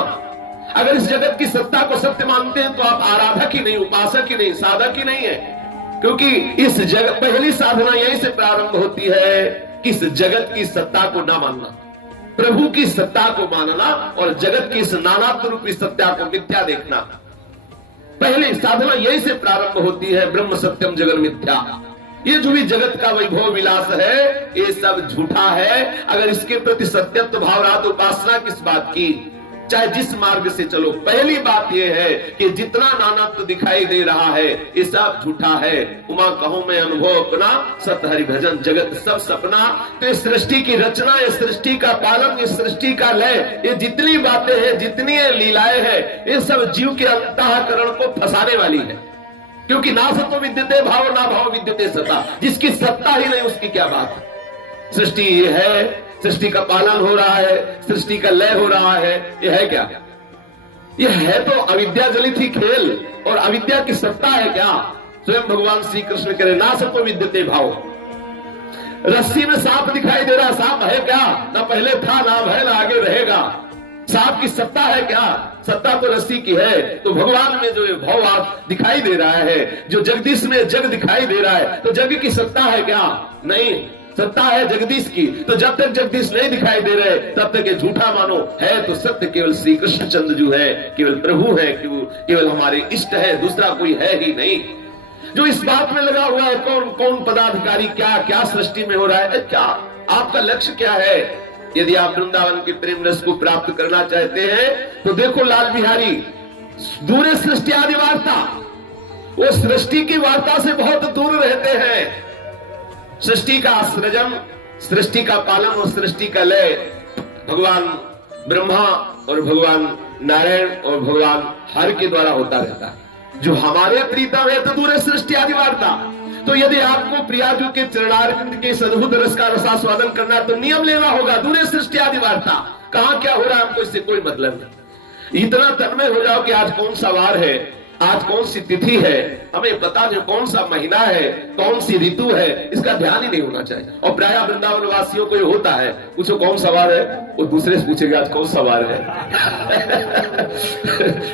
अगर इस जगत की सत्ता को सत्य मानते हैं तो आप आराधक ही नहीं, उपासक ही नहीं, साधक ही नहीं है। क्योंकि इस जगत, पहली साधना यहीं से प्रारंभ होती है कि इस जगत की सत्ता को ना मानना, प्रभु की सत्ता को मानना और जगत की इस नानात्व रूपी सत्ता को मिथ्या देखना। पहली साधना यहीं से प्रारंभ होती है, ब्रह्म सत्यम जगन मिथ्या। ये जो भी जगत का वैभव विलास है ये सब झूठा है। अगर इसके प्रति सत्यत्व भाव रहा तो उपासना किस बात की? चाहे जिस मार्ग से चलो, पहली बात यह है कि जितना नानात्व दिखाई दे रहा है ये सब झूठा है। उमा कहूं मैं अनुभव अपना, सत हरि भजन जगत सब सपना। तो इस सृष्टि की रचना, इस सृष्टि का पालन, इस सृष्टि का लय, ये जितनी बातें हैं, जितनी लीलाएं हैं, ये सब जीव के अंतःकरण को फंसाने वाली है। क्योंकि ना सतो विद्यते भाव, ना भाव विद्यते सता। जिसकी सत्ता ही नहीं उसकी क्या बात है? सृष्टि ये है, सृष्टि का पालन हो रहा है, सृष्टि का लय हो रहा है, यह है क्या? यह है तो अविद्या जनित ही खेल, और अविद्या की सत्ता है क्या? स्वयं भगवान श्री कृष्ण कह रहे ना सतो विद्यते भाव। रस्सी में सांप दिखाई दे रहा, सांप है क्या? ना पहले था, ना है, ना आगे रहेगा। सांप की सत्ता है क्या? सत्ता तो रस्सी की है। तो भगवान में जो भाव दिखाई दे रहा है, जो जगदीश में जग दिखाई दे रहा है, तो जग की सत्ता है क्या? नहीं, सत्ता है जगदीश की। तो जब तक जगदीश नहीं दिखाई दे रहे तब तक ये झूठा मानो। है तो सत्य केवल श्री कृष्ण चंद्र जो है, केवल प्रभु है, केवल हमारे इष्ट है, दूसरा कोई है ही नहीं। जो इस बात में लगा हुआ है कौन कौन पदाधिकारी, क्या क्या सृष्टि में हो रहा है, क्या आपका लक्ष्य क्या है? यदि आप वृंदावन के प्रेम रस को प्राप्त करना चाहते हैं तो देखो लाल बिहारी दूरे सृष्टि आदि वार्ता, वो सृष्टि की वार्ता से बहुत दूर रहते हैं। सृष्टि का सृजन, सृष्टि का पालन और सृष्टि का लय भगवान ब्रह्मा और भगवान नारायण और भगवान हर के द्वारा होता रहता है। जो हमारे प्रीतम है तो दूरे सृष्टि आदि वार्ता। तो यदि आपको प्रियाजू के चरणारविंद के अद्भुत रस का रसास्वादन करना तो नियम लेना होगा, दूरे सृष्टि आदि वार्ता। कहां क्या हो रहा है हमको इससे कोई मतलब नहीं। इतना तन्मय हो जाओ कि आज कौन सा वार है, आज कौन सी तिथि है, हमें पता नहीं कौन सा महीना है, कौन सी ऋतु है, इसका ध्यान ही नहीं होना चाहिए। और प्राय वृंदावन वासियों को ये होता है, पूछो कौन सवार है, वो दूसरे से पूछेगा आज कौन सवार है।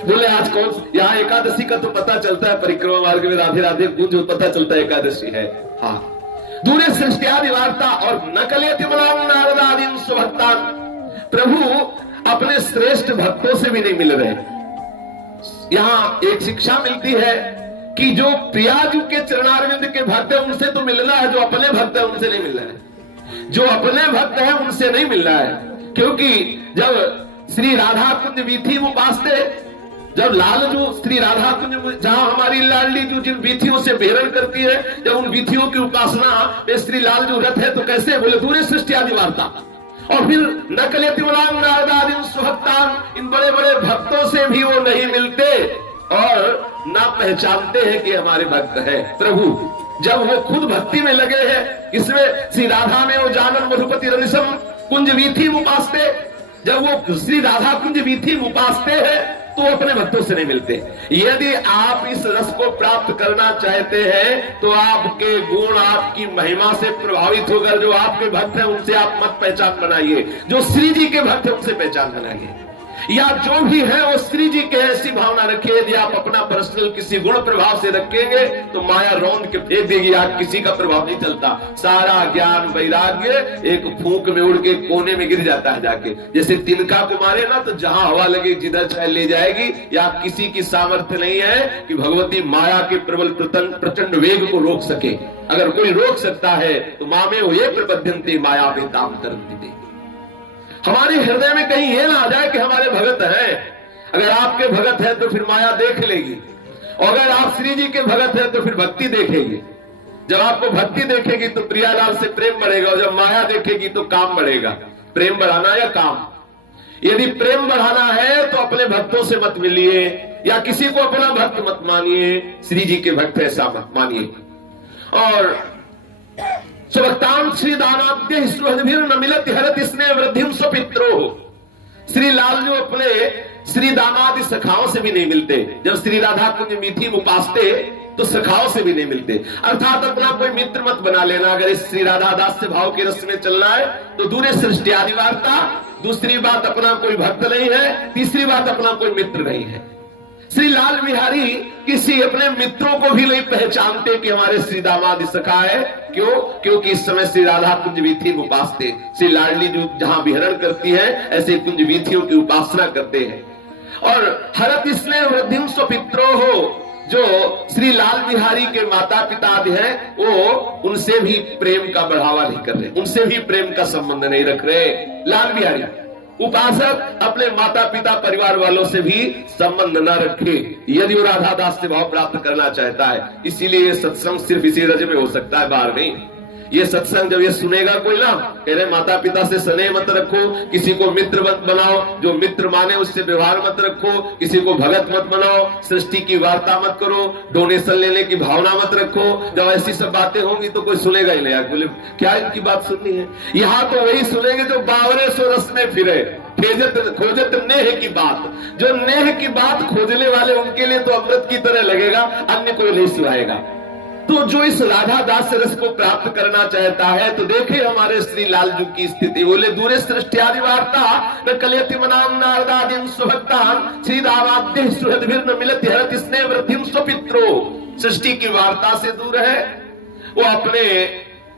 बोले आज कौन, यहाँ एकादशी का तो पता चलता है, परिक्रमा मार्ग में राधे राधे गुंज पता चलता है एकादशी है। हाँ, दूरे सृष्टियादि वार्ता और नकलेति मलाम नारदादीन स्वभक्तान, प्रभु अपने श्रेष्ठ भक्तों से भी नहीं मिल रहे। यहां एक शिक्षा मिलती है कि जो प्रियाजू के चरणारविंद के भक्त है उनसे तो मिलना है, जो अपने भक्त है उनसे नहीं मिलना है, जो अपने भक्त है उनसे नहीं मिलना है। क्योंकि जब श्री राधा कुंज वीथी उपासते, जब लालजू श्री राधा कुंज जहां हमारी लाडली जू जिन वीथियों से बेहरण करती है, जब उन वीथियों की उपासना में श्री लालजू रथ है तो कैसे, बोले दूरे सृष्टि आदि वार्ता। और फिर नकलेति मलाम नारदादीन स्वभक्तान, इन बड़े बड़े भक्तों से भी वो नहीं मिलते और ना पहचानते हैं कि हमारे भक्त हैं। प्रभु जब वो खुद भक्ति में लगे हैं, इसमें श्री राधा में वो जानन मधुपति रनिसम कुंज वीथी उपासते, जब वो श्री राधा कुंज वीथी उपासते हैं तो अपने भक्तों से नहीं मिलते। यदि आप इस रस को प्राप्त करना चाहते हैं तो आपके गुण, आपकी महिमा से प्रभावित होकर जो आपके भक्त हैं उनसे आप मत पहचान बनाइए, जो श्री जी के भक्त हैं उनसे पहचान बनाइए, या जो भी है वो श्री जी के ऐसी भावना रखिए। यदि आप अपना पर्सनल किसी गुण प्रभाव से रखेंगे तो माया रौंद के फेंक देगी, आज किसी का प्रभाव नहीं चलता, सारा ज्ञान वैराग्य एक फूंक में उड़ के कोने में गिर जाता है जाके। जैसे तिनका को मारे ना तो जहां हवा लगे जिधर चाहे ले जाएगी, या किसी की सामर्थ्य नहीं है कि भगवती माया के प्रबल प्रचंड वेग को रोक सके। अगर कोई रोक सकता है तो मामे वो ये प्रबद्धंते माया बेताम तरंती। हमारे हृदय में कहीं ये ना आ जाए कि हमारे भगत हैं, अगर आपके भगत हैं तो फिर माया देख लेगी, और अगर आप श्री जी के भगत हैं तो फिर भक्ति देखेगी। जब आपको भक्ति देखेगी तो प्रियालाल से प्रेम बढ़ेगा, और जब माया देखेगी तो काम बढ़ेगा। प्रेम बढ़ाना या काम, यदि प्रेम बढ़ाना है तो अपने भक्तों से मत मिलिए, या किसी को अपना भक्त मत मानिए, श्री जी के भक्त ऐसा मत मानिए। और स्वभक्तान श्री दानाद्य सुहृद्भिर्न मिलति हरति स्नेह वृद्धिम स्वपित्रो, श्री लाल जो अपने श्री दामादि सखाओं से भी नहीं मिलते। जब श्री राधा कुंज मीठी उपासते तो सखाओं से भी नहीं मिलते। अर्थात अपना कोई मित्र मत बना लेना। अगर इस श्री राधा दास्य भाव के रस में चलना है तो दूरे सृष्टि आदि वार्ता, दूसरी बात अपना कोई भक्त नहीं है, तीसरी बात अपना कोई मित्र नहीं है। श्री लाल बिहारी किसी अपने मित्रों को भी नहीं पहचानते कि हमारे श्री दामादि सखा है। क्यों? क्योंकि इस समय श्री राधा कुंज वीथी उपासते, श्री लाडली जो जहां विहरण करती है ऐसे कुंज वीथियों की उपासना करते हैं। और हरत इसलिए वृद्धिम स्वपित्रो हो, जो श्री लाल बिहारी के माता पिता आदि हैं वो उनसे भी प्रेम का बढ़ावा नहीं कर रहे, उनसे भी प्रेम का संबंध नहीं रख रहे। लाल बिहारी उपासक अपने माता पिता परिवार वालों से भी संबंध न रखे यदि वो राधा दास से भाव प्राप्त करना चाहता है। इसीलिए ये सत्संग सिर्फ इसी रज में हो सकता है, बाहर नहीं। ये सत्संग जब ये सुनेगा कोई ना, कह रहे माता पिता से स्नेह मत रखो, किसी को मित्र मत बनाओ, जो मित्र माने उससे व्यवहार मत रखो, किसी को भगत मत बनाओ, सृष्टि की वार्ता मत करो, डोनेशन लेने की भावना मत रखो। जब ऐसी सब बातें होंगी तो कोई सुनेगा ही नहीं। बोले क्या इनकी बात सुननी है? यहाँ तो वही सुनेंगे जो बावरे सो रस में फिरे, खोजत नेह की बात। जो नेह की बात खोजने वाले उनके लिए तो अमृत की तरह लगेगा, अन्य कोई नहीं सुनाएगा। तो जो इस राधा दास रस को प्राप्त करना चाहता है तो देखे हमारे श्री लालजू की स्थिति। बोले दूरे सृष्टियादि वार्ता न कलयति मनाम नारदादीन स्वभक्तान श्री दामाद्य सुहृद्भिर्न मिलति हरति स्नेह वृद्धिम स्वपित्रो। सृष्टि की वार्ता से दूर है, वो अपने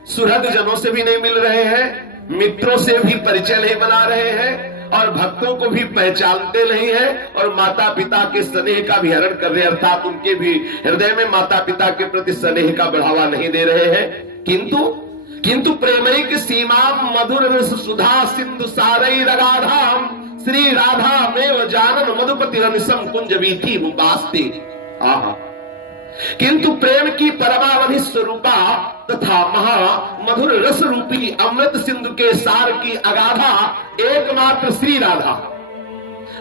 सुहृद जनों से भी नहीं मिल रहे हैं, मित्रों से भी परिचय नहीं बना रहे हैं, और भक्तों को भी पहचानते नहीं है, और माता पिता के स्नेह का भी हरण कर रहे हैं, अर्थात उनके भी हृदय में माता पिता के प्रति स्नेह का बढ़ावा नहीं दे रहे हैं। किंतु प्रेमैक सीमा मधुर रस सुधा सिंधु सारई रगाधाम श्री राधा में जानन मधुपति रनिसम कुंज वीथी उपासते। आहा, किंतु प्रेम की परमावधि स्वरूपा तथा महा मधुर रस रूपी अमृत सिंधु के सार की अगाधा एकमात्र श्री राधा।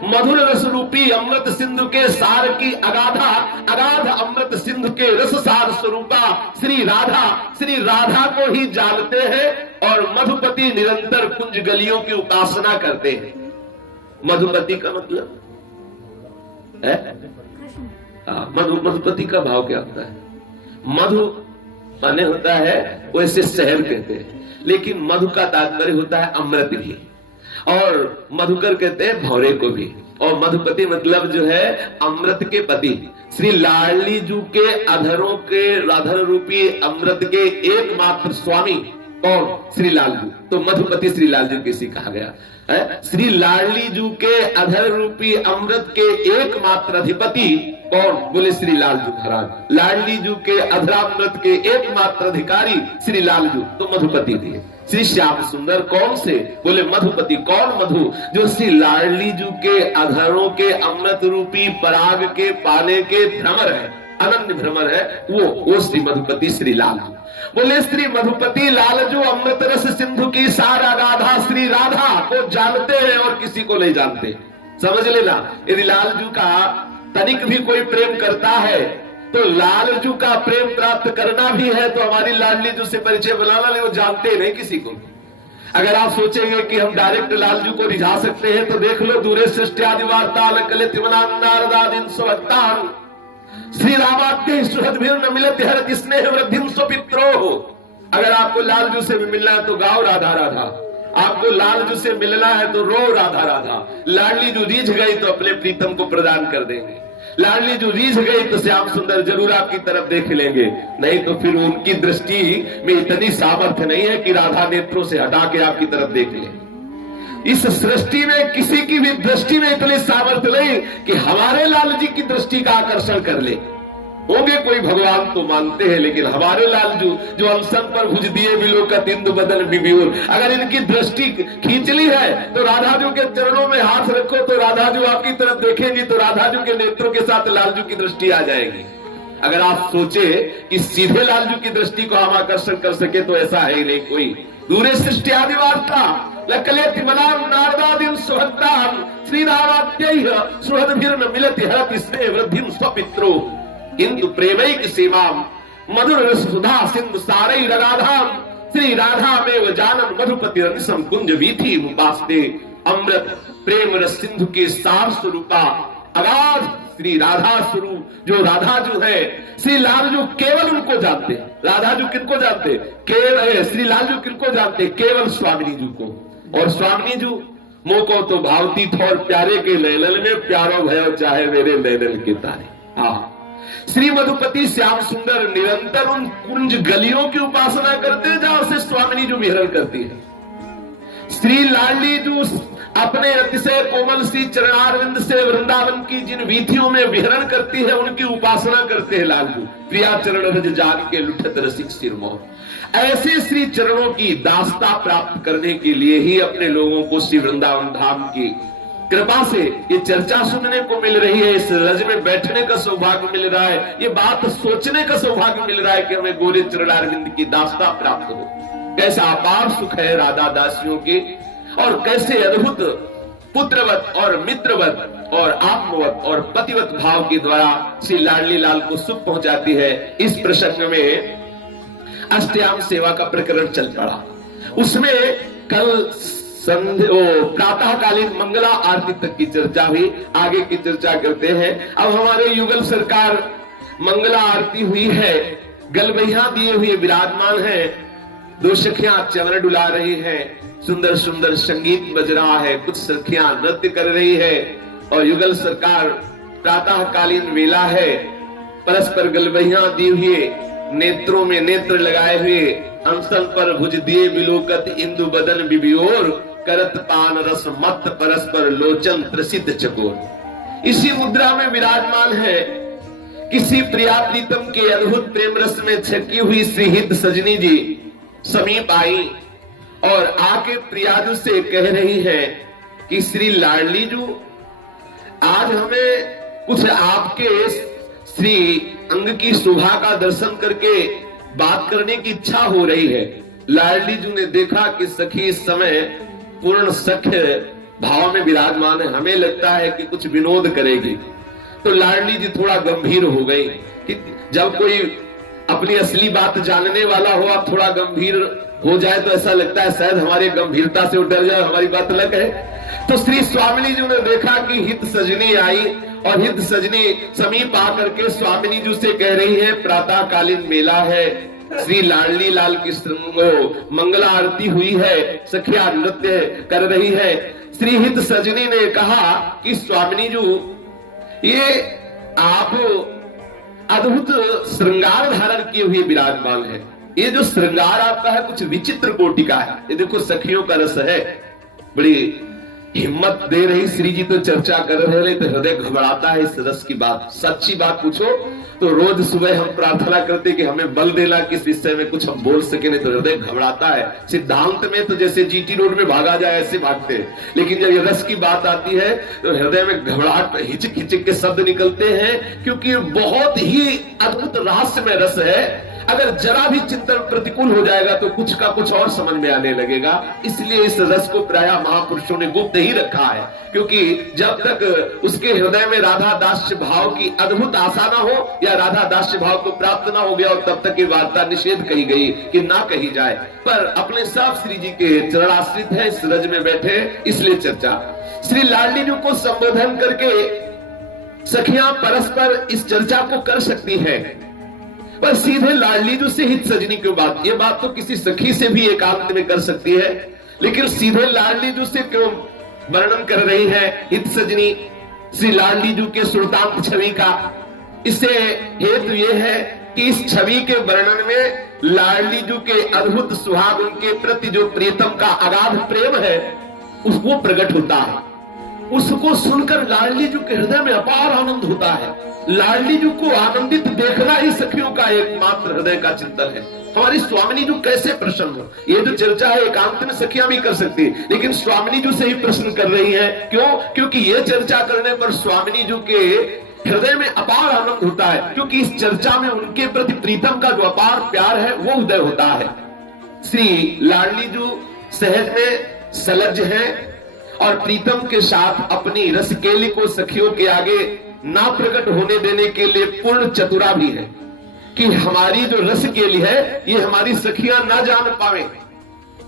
मधुर रस रूपी अमृत सिंधु के सार की अगाध अमृत सिंधु के रस सार स्वरूपा श्री राधा को ही जानते हैं, और मधुपति निरंतर कुंज गलियों की उपासना करते हैं। मधुपति का मतलब है मधुपति का भाव क्या होता है? मधु माने होता है वैसे शहर कहते हैं, लेकिन मधु का तात्पर्य होता है अमृत भी, और मधुकर कहते हैं भौरे को भी, और मधुपति मतलब जो है अमृत के पति। श्री लाडली जू के अधरों के अधर रूपी अमृत के एकमात्र स्वामी कौन? श्री लालजू। तो मधुपति श्री लालजू किसी कहा गया है? श्री लाडली जू के अधर रूपी अमृत के एकमात्र अधिपति कौन? बोले श्री लालजू महाराज। लाडली जू के अधरामृत के एकमात्र अधिकारी श्री लालजू, तो मधुपति थे। श्री श्याम सुंदर कौन से? बोले मधुपति। कौन मधु? जो श्री लाडली जू के अधरों के अमृत रूपी पराग के पाने के भ्रमर है, अनन्य भ्रमर है, वो श्री मधुपति श्री लालजू। बोले श्री मधुपति लालजू अमृत रस सिंधु की सारा राधा, श्री राधा को जानते हैं और किसी को नहीं जानते। समझ लेना, यदि लालजू का तनिक भी कोई प्रेम करता है तो लालजू का प्रेम प्राप्त करना भी है तो हमारी लाडली जू से परिचय बनाना नहीं, वो जानते नहीं किसी को। अगर आप सोचेंगे कि हम डायरेक्ट लालजू को रिझा सकते हैं तो देख लो, दूरे सृष्टि वार्ता कलित नारदादीन स्वभक्तान श्री रामाद्य सुहृद्भिर्न न मिलत हरत स्नेह वृद्धिम स्वपित्रो। अगर आपको लालजू से भी मिलना है तो गाओ राधा राधा, आपको लालजू से मिलना है तो रो राधा राधा। लाडली जो रीझ गई तो अपने प्रीतम को प्रदान कर देंगे, लाडली जो रीझ गई तो श्याम सुंदर जरूर आपकी तरफ देख लेंगे, नहीं तो फिर उनकी दृष्टि में इतनी सामर्थ्य नहीं है कि राधा नेत्रों से हटा के आपकी तरफ देख ले। इस सृष्टि में किसी की भी दृष्टि में इतनी सामर्थ्य नहीं कि हमारे लाल जी की दृष्टि का आकर्षण कर ले। होंगे कोई भगवान तो मानते हैं, लेकिन हमारे लालजू जो अनशन पर भुज दिए बिलोकत इंदु बदन बिबियोर, अगर इनकी दृष्टि खींच ली है तो राधाजू के चरणों में हाथ रखो तो राधाजू आपकी तरफ देखेंगी तो राधाजू के नेत्रों के साथ लालजू की दृष्टि आ जाएगी। अगर आप सोचे कि सीधे लालजू की दृष्टि को हम आकर्षण कर सके तो ऐसा है ही नहीं कोई। दूरे सृष्टि आदि वार्ता लकलेति मलाम नारदादीन सुहद्दान श्री रामाद्यैः सुहृद्भिर्न मिलति हरति स्नेह वृद्धिम स्वपित्रो किंतु प्रेमैक सीमाम मधुर रस सुधा सिंधु सारै रगाधाम श्री राधा में जानन मधुपति रसम कुंज वीथी मुपास्ते। अमृत प्रेम रस सिंधु के सार स्वरूपा अगाध श्री राधा स्वरूप जो राधा जो है, श्री लालजू केवल उनको जानते। राधाजू किनको जानते? केवल श्री लालजू किनको जानते? केवल स्वामिनी जू को। और स्वामिनी जू मोको तो भावती थो और प्यारे के नैनल में प्यारो भयो चाहे मेरे नैनल के तारे। हाँ, श्री मधुपति श्याम सुंदर निरंतर उन कुंज गलियों की उपासना करते जहां से स्वामिनी जू विहरण करती है। श्री लाडली जू अपने अतिशय कोमल सी चरणारविंद से वृंदावन की जिन वीथियों में विहरण करती है उनकी उपासना करते हैं लालजू। प्रिया चरण रज जाग के लुठत रसिक सिरमौर। ऐसे श्री चरणों की दास्ता प्राप्त करने के लिए ही अपने लोगों को श्री वृंदावन धाम की कृपा से ये चर्चा सुनने को मिल रही है, इस रज में बैठने का सौभाग्य मिल रहा है, ये बात सोचने का सौभाग्य मिल रहा है कि हमें गोरे चरणारविंद की दास्ता प्राप्त हो। कैसा अपार सुख है राधा दासियों के, और कैसे अद्भुत पुत्रवत और मित्रवत और आत्मवत और पतिवत भाव के द्वारा श्री लाडली लाल को सुख पहुंचाती है। इस प्रसंग में अष्टयाम सेवा का प्रकरण चल पड़ा। उसमें कल प्रातःकालीन मंगला आरती तक की चर्चा हुई, आगे की चर्चा करते हैं। अब हमारे युगल सरकार मंगला आरती हुई है, गलबैया दिए हुए विराजमान है, दो सखियां चरण डुला रही हैं, सुंदर सुंदर संगीत बज रहा है, कुछ सखियां नृत्य कर रही है, और युगल सरकार प्रातःकालीन वेला है, परस्पर गलबैया दिए हुए, नेत्रों में नेत्र लगाए हुए, अंसल पर भुज दिए बिलोकत इंदु बदन बिबियोर, करत पान रस मत परस्पर लोचन प्रसिद्ध चकोर। इसी मुद्रा में विराजमान है। किसी प्रिया प्रीतम के अद्भुत प्रेम रस में छकी हुई श्रीहित सजनी जी समीप आई और आके प्रियाजू से कह रही है कि श्री लाडली जू, आज हमें कुछ आपके श्री अंग की शोभा का दर्शन करके बात करने की इच्छा हो रही है। लाडली जू ने देखा कि सखी इस समय पूर्ण सख्य भाव में विराजमान है, हमें लगता है कि कुछ विनोद करेगी, तो लाडली जी थोड़ा गंभीर हो गई कि जब कोई अपनी असली बात जानने वाला हो, आप थोड़ा गंभीर हो जाए तो ऐसा लगता है शायद हमारी गंभीरता से डर जाए, हमारी बात अलग है। तो श्री स्वामिनी जी ने देखा कि हित सजनी आई और हित सजनी समीप आकर के स्वामिनी जी से कह रही है, प्रातः कालीन मेला है, श्री लाडली लाल की मंगला आरती हुई है, सखिया नृत्य कर रही है। श्री हित सजनी ने कहा कि स्वामिनी जी, ये आप अद्भुत श्रृंगार धारण किए हुए विराजमान है, ये जो श्रृंगार आपका है कुछ विचित्र कोटि का है। ये देखो सखियों का रस है, बड़ी हिम्मत दे रही श्री जी तो चर्चा कर रहे, तो हृदय घबराता है इस रस की बात। सच्ची बात पूछो तो रोज सुबह हम प्रार्थना करते कि हमें बल देना किस विषय में कुछ हम बोल सके, नहीं तो हृदय घबराता है। सिद्धांत में तो जैसे जीटी रोड में भागा जाए ऐसे भागते हैं, लेकिन जब ये रस की बात आती है तो हृदय में घबराहट, हिचक हिचक के शब्द निकलते हैं, क्योंकि बहुत ही अद्भुत रहस्यमय रस है। अगर जरा भी चिंतन प्रतिकूल हो जाएगा तो कुछ का कुछ और समझ में आने लगेगा। इसलिए इस रस को प्राय महापुरुषों ने गुप्त ही रखा है, क्योंकि जब तक उसके हृदय में राधा दास्य भाव की अद्भुत आशा ना हो या राधा दास्य भाव को प्राप्त ना हो गया, और तब तक ये वार्ता निषेध कही गई कि ना कही जाए। पर अपने सब श्री जी के चरणाश्रित है, इस रज में बैठे, इसलिए चर्चा। श्री लाडली जी को संबोधन करके सखियां परस्पर इस चर्चा को कर सकती है, पर सीधे लाडली जी से हित सजनी की बात, ये बात तो किसी सखी से भी एकांत में कर सकती है, लेकिन सीधे लाडली जी से क्यों वर्णन कर रही है हित सजनी श्री लाडली जी के सुल्तान छवि का? इससे हेतु ये है कि इस छवि के वर्णन में लाडली जी के अद्भुत सुहाग, उनके प्रति जो प्रियतम का अगाध प्रेम है उसको प्रकट होता है। उसको सुनकर लाडली जी के हृदय में अपार आनंद होता है। लाडली जी को आनंदित देखना ही सखियों का एकमात्र हृदय का चिंतन है। हमारी स्वामिनी जी कैसे प्रसन्न हो, ये जो चर्चा है एकांत में सखियां भी कर सकती, लेकिन स्वामिनी जी से ही प्रश्न कर रही है। क्यों? क्योंकि ये चर्चा करने पर स्वामिनी जी के हृदय में अपार आनंद होता है, क्योंकि इस चर्चा में उनके प्रति प्रीतम का जो अपार प्यार है वो उदय होता है। श्री लाडली जी सहज में सलज है और प्रीतम के साथ अपनी रसकेली को सखियों के आगे ना प्रकट होने देने के लिए पूर्ण चतुरा भी है कि हमारी जो रसकेली है ये हमारी सखियां ना जान पावे।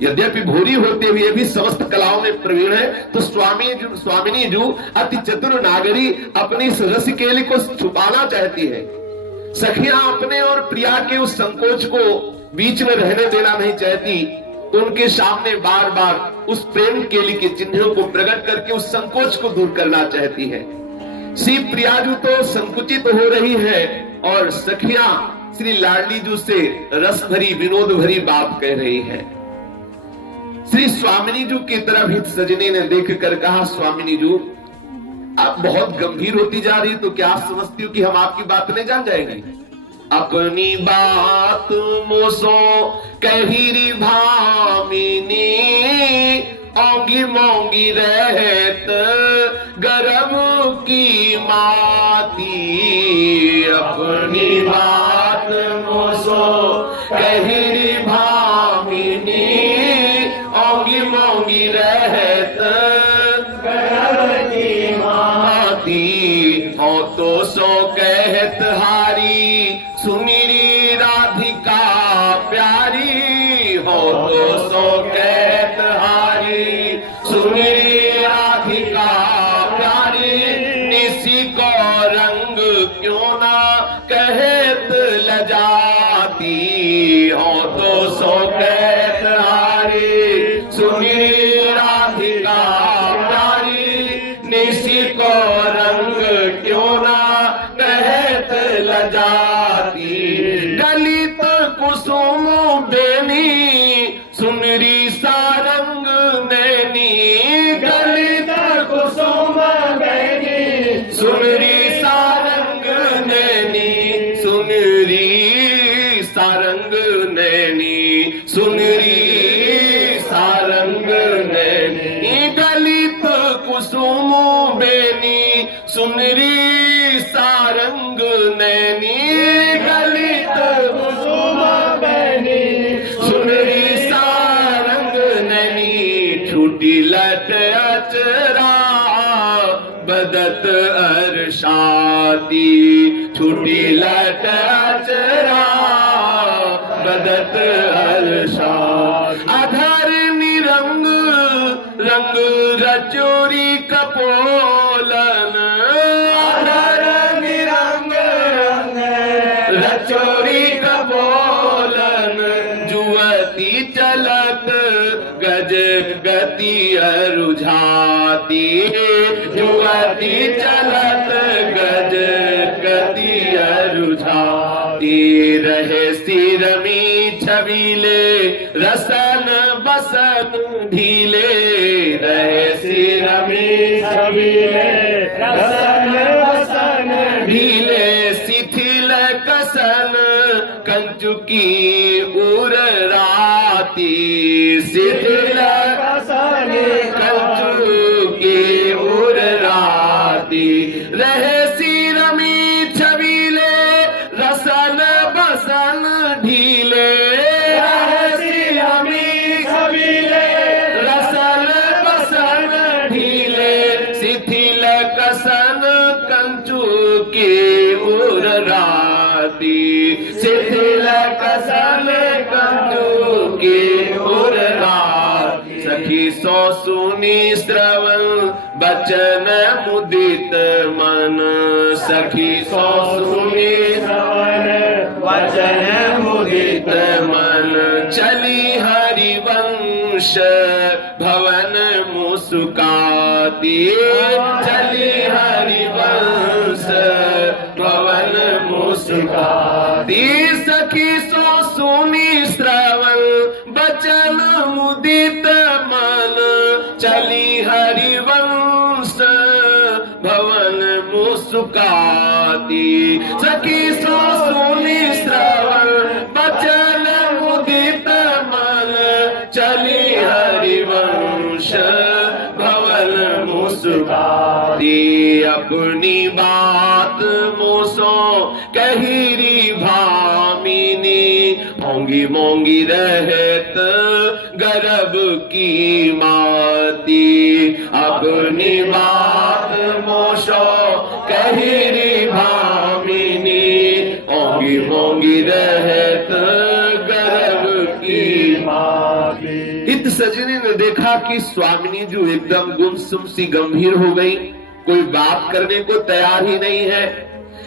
यद्यपि भूरी होते हुए भी समस्त कलाओं में प्रवीण है, तो स्वामिनी जी अति चतुर नागरी अपनी इस रसकेली को छुपाना चाहती है। सखियां अपने और प्रिया के उस संकोच को बीच में रहने देना नहीं चाहती, तो उनके सामने बार बार उस प्रेम केली के चिन्हों को प्रकट करके उस संकोच को दूर करना चाहती है। श्री प्रियाजू तो संकुचित हो रही है और सखियां श्री लाडली जी से रस भरी विनोद भरी बात कह रही है। श्री स्वामिनी जी की तरफ हित सजनी ने देख कर कहा, स्वामिनी जी आप बहुत गंभीर होती जा रही, तो क्या आप समझती हो कि हम आपकी बात नहीं जान जाएंगे? अपनी बात मोसो कहिरी भामिनी, औंगी मोंगी रहत गरब की माती। अपनी बात मोसो कहिरी भामिनी, औंगी मोंगी रहत गरब की माती। औ तो सो कहत हारी सुनिरी राधिका प्यारी, हो तो सो कहत हारी सुनिरी राधिका प्यारी। निसी को रंग क्यों ना कहत लजाती, हो तो सो कहत हारी सुनिरी राधिका प्यारी। निसी को रंग क्यों ना कहत लजाती। गलित कुसुम बेनी सुनरी सारंग नैनी, गलित कुसुम बेनी सुनरी सारंग नैनी। सुनरी सारंग नैनी, सुनरी सारंग नैनी। गलित कुसुम बेनी सुनरी सारंग नैनी। गलित कुसुम बेनी सुनरी सारंग नैनी। छूटी लट अचरा बदत अरशाती, छूटी लट अचरा बदत अरशा। अधर निरंग रंग रचोरी कपोलन, चोरी कबोलन जुवती चलत गज गति रुझाती जुवती चलत गज गति रुझाती रहे सिरमी छबीले रसन बसन ढीले रहे सिरमी छबीले रसन बसन ढीले शिथिल कसन कंचुकी उर राती शिथिल कसन कंचुकी उर राती रहे सिरमी छबीले रसन बसन ढीले रहे सिरमी छबीले रसन बसन ढीले शिथिल कसन कंचुकी उर राती शिथिल कसन कंचुकी उर राती सखी सो सुनी श्रवण बचन मुदित मन सखी सो सुनी श्रवण वचन मुदित मन चली हरिवंश भवन मुस्काती चली हरिवंश भवन मुस्काती सखी सो सुनी श्रवण बचन मुदित मन चली हरिवंश भवन मुस्काती सखी सो सुनी श्रवण बचन मुदित मन चली हरिवंश भवन मुस्काती अपनी बात मोसो कहिरी भामिनी मोंगी मोंगी रहत गर्भ की माती अपनी बात मोसो कहिरी भामिनी मोंगी मोंगी रहत गर्भ की माती। इत सजनी ने देखा कि स्वामिनी जो एकदम गुमसुम सी गंभीर हो गई, कोई बात करने को तैयार ही नहीं है।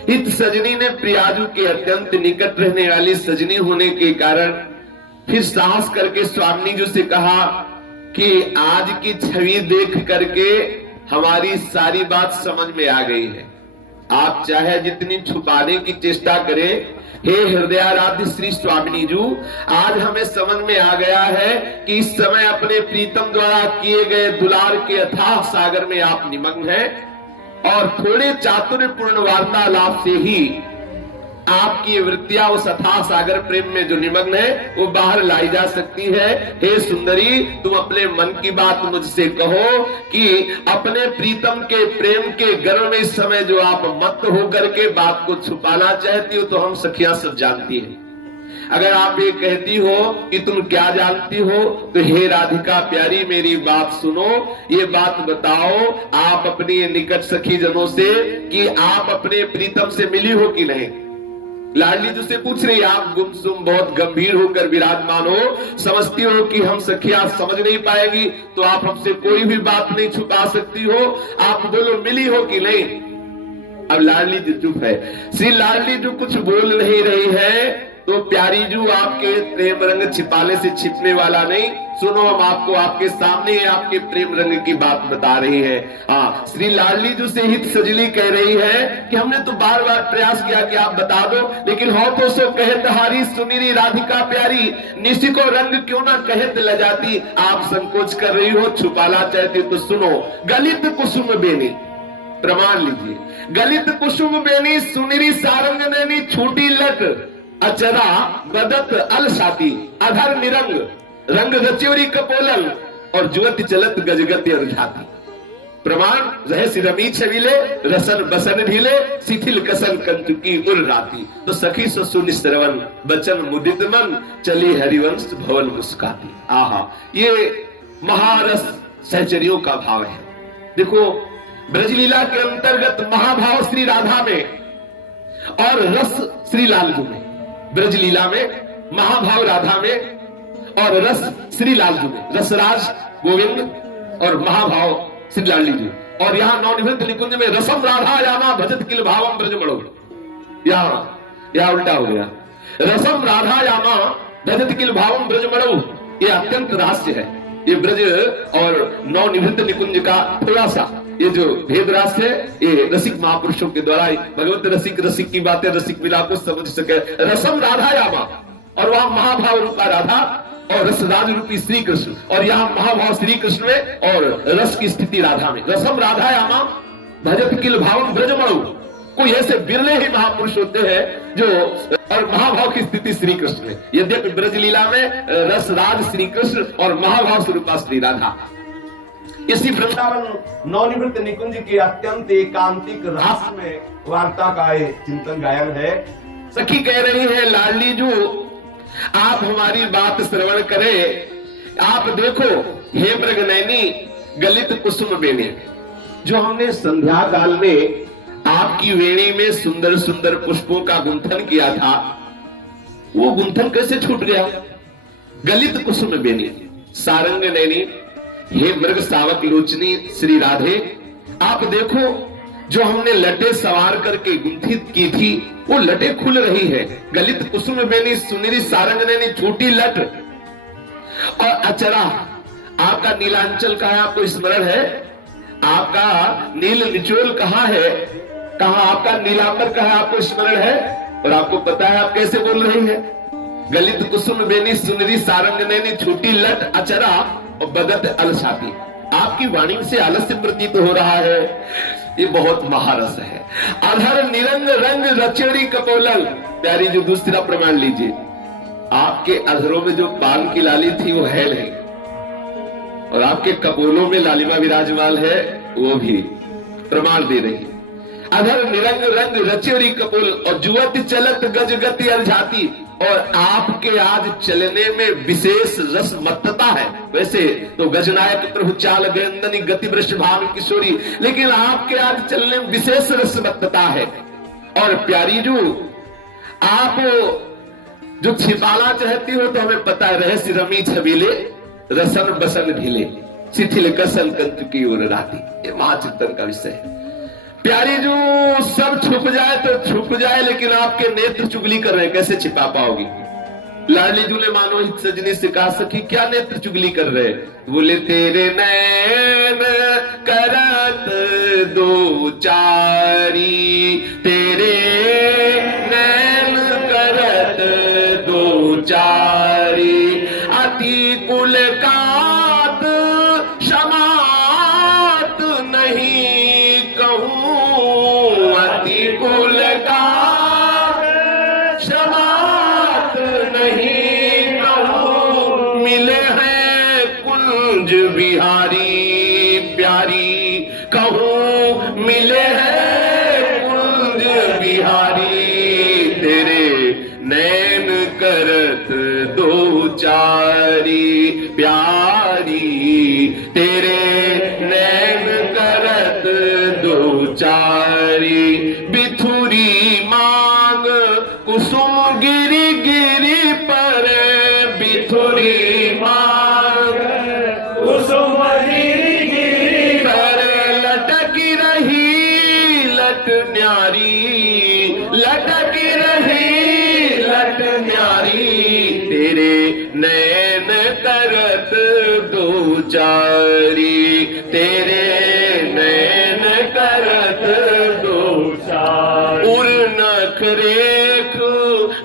इत सजनी ने प्रियाजू के अत्यंत निकट रहने वाली सजनी होने के कारण फिर साहस करके स्वामिनी जी से कहा कि आज की छवि देख करके हमारी सारी बात समझ में आ गई है। आप चाहे जितनी छुपाने की चेष्टा करें, हे हृदयाराध्य श्री स्वामिनी जी, आज हमें समझ में आ गया है कि इस समय अपने प्रीतम द्वारा किए गए दुलार के अथाह सागर में आप निमग्न हैं और थोड़े चातुर्यपूर्ण वार्तालाप से ही आपकी वृत्तियां उस अथाह सागर प्रेम में जो निमग्न है वो बाहर लाई जा सकती है। हे सुंदरी, तुम अपने मन की बात मुझसे कहो कि अपने प्रीतम के प्रेम के गर्व में इस समय जो आप मत होकर के बात को छुपाना चाहती हो तो हम सखियां सब जानती हैं। अगर आप ये कहती हो कि तुम क्या जानती हो तो हे राधिका प्यारी मेरी बात सुनो, ये बात बताओ आप अपनी निकट सखी जनों से कि आप अपने प्रीतम से मिली हो कि नहीं। लाडली जी से पूछ रही, आप गुमसुम बहुत गंभीर होकर विराजमान हो, समझती हो कि हम सखियां समझ नहीं पाएगी तो आप हमसे कोई भी बात नहीं छुपा सकती हो, आप बोलो मिली हो कि नहीं। अब लाडली जी चुप है। श्री लाडली जी कुछ बोल नहीं रही है तो प्यारी जू आपके प्रेम रंग छिपाने से छिपने वाला नहीं। सुनो, हम आपको आपके सामने आपके प्रेम रंग की बात बता रही है। हाँ, श्री लाडली जू से हित सजली कह रही है कि हमने तो बार बार प्रयास किया कि आप बता दो, लेकिन हो तो सो कहत हारी सुनीरी राधिका प्यारी, निशी को रंग क्यों ना कहत ल जाती। आप संकोच कर रही हो, छुपाना चाहती तो सुनो। गलित कुसुम बेनी, प्रमाण लीजिए। गलित कुसुम बेनी सुनीरी सारंग नैनी छूटी लट अचरा बदत अलसाती अधर निरंग रंग रचोरी कपोलन और जुवती चलत गजगति रुझाती। प्रमाण रहे सिरमी छबीले रसन बसन ढीले शिथिल कसन कंचुकी उर राती। तो सखी सो सुनि श्रवण बचन मुदित मन चली हरिवंश भवन मुस्काती। आहा, ये महारस सहचरियों का भाव है। देखो, ब्रजलीला के अंतर्गत महाभाव श्री राधा में और रस श्री लालजू में। ब्रजलीला में महाभाव राधा में और रस श्री लालजू में, रसराज गोविंद और महाभाव श्री लाली जी। और यहाँ नवनिवृत्त निकुंज में रसम राधा यामा भजत किल भावम ब्रजमणो। यहाँ या उल्टा हो गया। रसम राधायामा भजत किल भावम ब्रजमणौ, ये अत्यंत रहस्य है। ये ब्रज और नवनिवृत्त निकुंज का थोड़ा सा ये जो भेद रहस्य है, ये रसिक महापुरुषों के द्वारा भगवत रसिक रसिक की बातें रसिक मिला को समझ सके। रसम राधायामा, और वहां महाभाव रूपा राधा और रसराज रूपी श्री कृष्ण, और यहाँ महाभाव श्री कृष्ण में और रस की स्थिति राधा में। रसम राधायामा भजत किल भावम ब्रजमणौ, कोई ऐसे बिरले ही महापुरुष होते हैं जो, और महाभाव की स्थिति श्री कृष्ण में। यद्यपि ब्रज लीला में रसराज श्री कृष्ण और महाभाव स्वरूपा श्री राधा। इसी वृंदावन नवनिवृत्त निकुंज के अत्यंत एकांतिक रास में वार्ता का चिंतन गायन है। सखी कह रही है, लाडली जू आप हमारी बात श्रवण करें। आप देखो हे मृगनयनी गलित कुसुम बेने, जो हमने संध्या काल में आपकी वेणी में सुंदर सुंदर पुष्पों का गुंथन किया था, वो गुंथन कैसे छूट गया। गलित कुसुम बेनी सारंग नैनी, हे मृग सावक लोचनी श्री राधे, आप देखो जो हमने लटे सवार करके गुंथित की थी, वो लटे खुल रही है। गलित कुसुम बेनी सुनरी सारंग नैनी, छोटी लट और अचरा। आपका नीलांचल कहाँ, आपको स्मरण है? आपका नील निचोल कहाँ है, कहाँ आपका नीलांबर कहाँ, आपको स्मरण है? और आपको पता है आप कैसे बोल रही है? गलित कुसुम बेनी सुनरी सारंग नैनी, छोटी लट अचरा और बदत अलसाती। आपकी वाणी से आलस्य प्रतीत हो रहा है। ये बहुत महारस है। अधर निरंग रंग रचेड़ी कपोलल, प्यारी जो दूसरा प्रमाण लीजिए, आपके अधरों में जो पान की लाली थी वो है नहीं, और आपके कपोलों में लालिमा विराजमान है, वो भी प्रमाण दे रही है। अधर निरंग रंग रचेड़ी कपोल, और जुवत चलत गज गति अलझाती, और आपके आज चलने में विशेष रस मत्तता है। वैसे तो गजनायक प्रभु चाल गंदनी गति वृष भानु किशोरी, लेकिन आपके आज चलने में विशेष रस मत्तता है। और प्यारी जो आप जो छिपाना चाहती हो, तो हमें पता है, रहस्य रमी छबीले रसन बसन ढीले, शिथिल कसल कंत की ओर राती। ये महाचिंतन का विषय है। प्यारी जो सब छुप जाए तो छुप जाए, लेकिन आपके नेत्र चुगली कर रहे हैं, कैसे छिपा पाओगी? लाडली जू ने मानो सजनी से कहा, सखी क्या नेत्र चुगली कर रहे? बोले तेरे नैन करत दो चारी, तेरे नैन करत दो चारी, अति कुल कात क्षमात नहीं कहूं, अति कुल कात क्षमात नहीं कहूं, मिले हैं कुंज बिहारी प्यारी कहूं, मिले हैं कुंज बिहारी, तेरे नैन करत दो चारी प्यारी, तेरे नैन करत दो चारी, बिथुरी मांग कुसुम गिरी गिरी पर, बिथुरी मांग कुसुम गिरी गिरी पर, लटकी रही लट न्यारी, लटकी रही लट न्यारी, तेरे नैन करत दो चारी, तेरे नैन करत दो चारी, उर नख रेख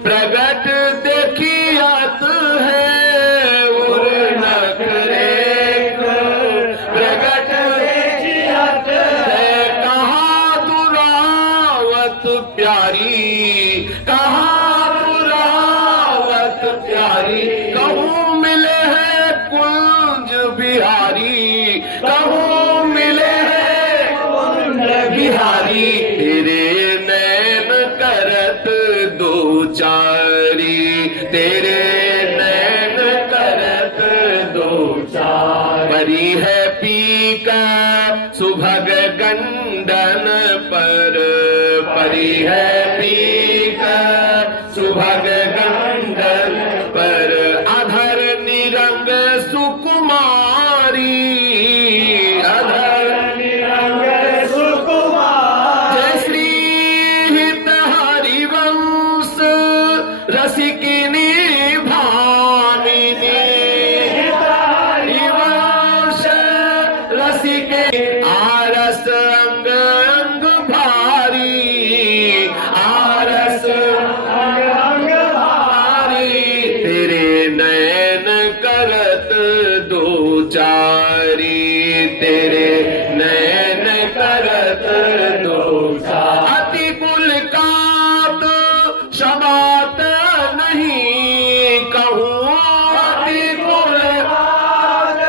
प्रगट देखियात है, उर नख रेख प्रगट देखियात है, कहाँ दुरावत प्यारी, कहाँ दुरावत प्यारी, कहूँ मिले हैं कुंज बिहारी, कहूँ मिले हैं कुंज बिहारी, तेरे नैन करत दो चारी, तेरे नैन करत दो चारी, परी है पी का सुभग गंडन पर, परी है पी का सुभग गंडन पर, अधर निरंग सुकुमारी, अधर निरंग सुकुमारी, जय श्री हित हरिवंश रसिकिनी भामिनी वंश रसिके आरस अंग अंग भारी आरस अंग भारी तेरे नयन करत दो चारी तेरे नयन करत दो चारी अति कुल कात क्षमात नहीं कहूँ अति कुल कात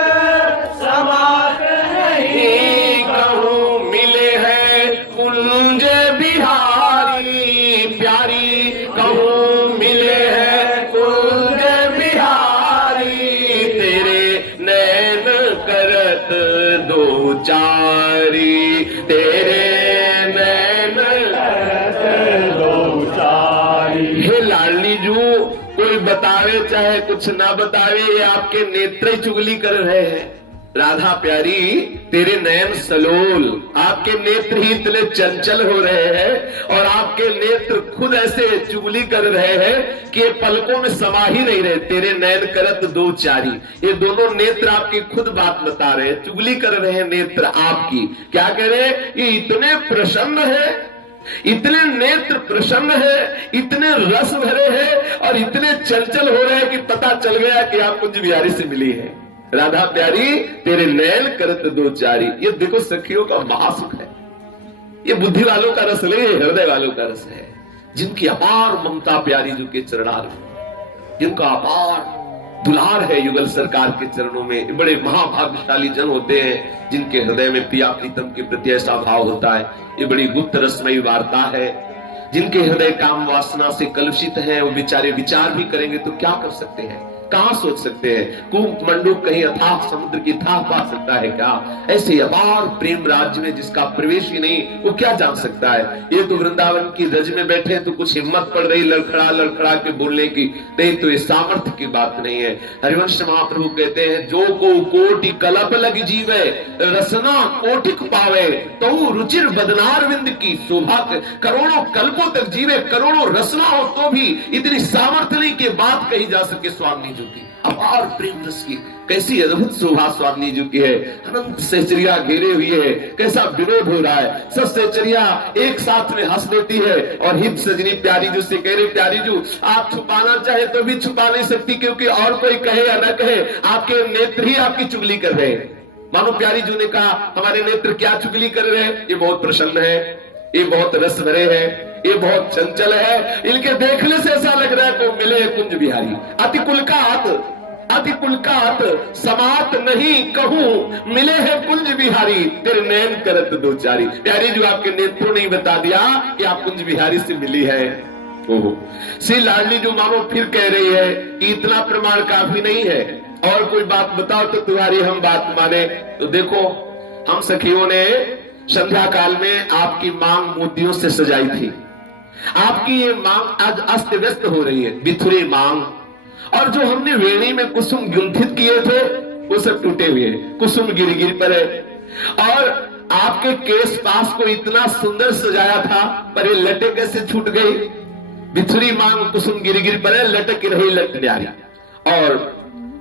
क्षमात नहीं कहूँ मिले हैं कुंज बिहारी प्यारी कहूँ मिले हैं कुंज बिहारी तेरे नैन करत दो चारी तेरे नैन करत दो चारी। हे लाडली जू, कोई बतावे चाहे कुछ ना बतावे, ये आपके नेत्र ही चुगली कर रहे हैं। राधा प्यारी तेरे नयन सलोल, आपके नेत्र ही इतने चंचल हो रहे हैं और आपके नेत्र खुद ऐसे चुगली कर रहे हैं कि ये पलकों में समा ही नहीं रहे। तेरे नयन करत दो चारी, ये दोनों नेत्र आपकी खुद बात बता रहे हैं, चुगली कर रहे हैं नेत्र आपकी। क्या कह रहे हैं? ये इतने प्रसन्न है, इतने नेत्र प्रसन्न है, इतने रस भरे हैं और इतने चंचल हो रहे हैं कि पता चल गया कि आप कुंज बिहारी से मिली है। राधा प्यारी तेरे नैन करत दो चारी, ये देखो सखियों का महासुख है। ये बुद्धि वालों का रस नहीं है, हृदय वालों का रस है, जिनकी अपार ममता प्यारी जी के चरणार, जिनका अपार दुलार है युगल सरकार के चरणों में। बड़े महाभाग्यशाली जन होते हैं जिनके हृदय में प्रिया प्रीतम के प्रति ऐसा भाव होता है। ये बड़ी गुप्त रसमयी वार्ता है। जिनके हृदय काम वासना से कलुषित हैं, वो बेचारे विचार भी करेंगे तो क्या कर सकते हैं, कहां सोच सकते हैं? कूप मंडूक कहीं अथाह समुद्र की थाह पा सकता है क्या? ऐसे अपार प्रेम राज्य में जिसका प्रवेश ही नहीं, वो क्या जान सकता है? ये तो वृंदावन की रज में बैठे तो कुछ हिम्मत पड़ रही लड़खड़ा लड़खड़ा के बोलने की, नहीं तो ये सामर्थ्य की बात नहीं है। हरिवंश महाप्रभु कहते हैं, जो को कोटि कलप लग जीवे रसना कोटिक पावे तो रुचिर बदनार विंद की शोभा, करोड़ों कल्पों तक जीवे, करोड़ों रसना हो तो भी इतनी सामर्थ्य नहीं कि बात कही जा सके स्वामी जी की। अपार प्रेम रस की कैसी अद्भुत शोभा स्वामी जी की है। अनंत सहचरिया घेरे हुई है, कैसा विनोद हो रहा है। सब सहचरिया एक साथ में हंस देती है और हित सजनी प्यारी जी से कह रही, प्यारी जी आप छुपाना चाहे तो भी छुपा नहीं सकती, क्योंकि और कोई कहे या न कहे आपके नेत्र ही आपकी चुगली कर रहे हैं। मानो प्यारी जी ने कहा, हमारे नेत्र क्या चुगली कर रहे हैं? ये बहुत प्रसन्न है, ये बहुत रस भरे हैं, ये बहुत चंचल है, इनके देखने से ऐसा लग रहा है को मिले कुंज बिहारी। अति कुलकात समात नहीं कहूं मिले हैं कुंज बिहारी तेरे नैन करत दो चारी। प्यारी जो आपके नेत्रों ने बता दिया कि आप कुंज बिहारी से मिली है। ओहो, श्री लाडली जो मानो फिर कह रही है कि इतना प्रमाण काफी नहीं है, और कोई बात बताओ तो तुम्हारी हम बात माने। तो देखो, हम सखियों ने संध्या काल में आपकी मांग मोतियों से सजाई थी। आपकी ये मांग आज अस्त व्यस्त हो रही है, बिथुरी मांग, और जो हमने वेणी में कुसुम गुंथित किए थे वो सब टूटे हुए, कुसुम गिर गिर पड़े। और आपके केस पास को इतना सुंदर सजाया था, पर ये लटे कैसे छूट गई? बिथुरी मांग कुसुम गिर गिर पड़े, लटक रही लट न्यारी। और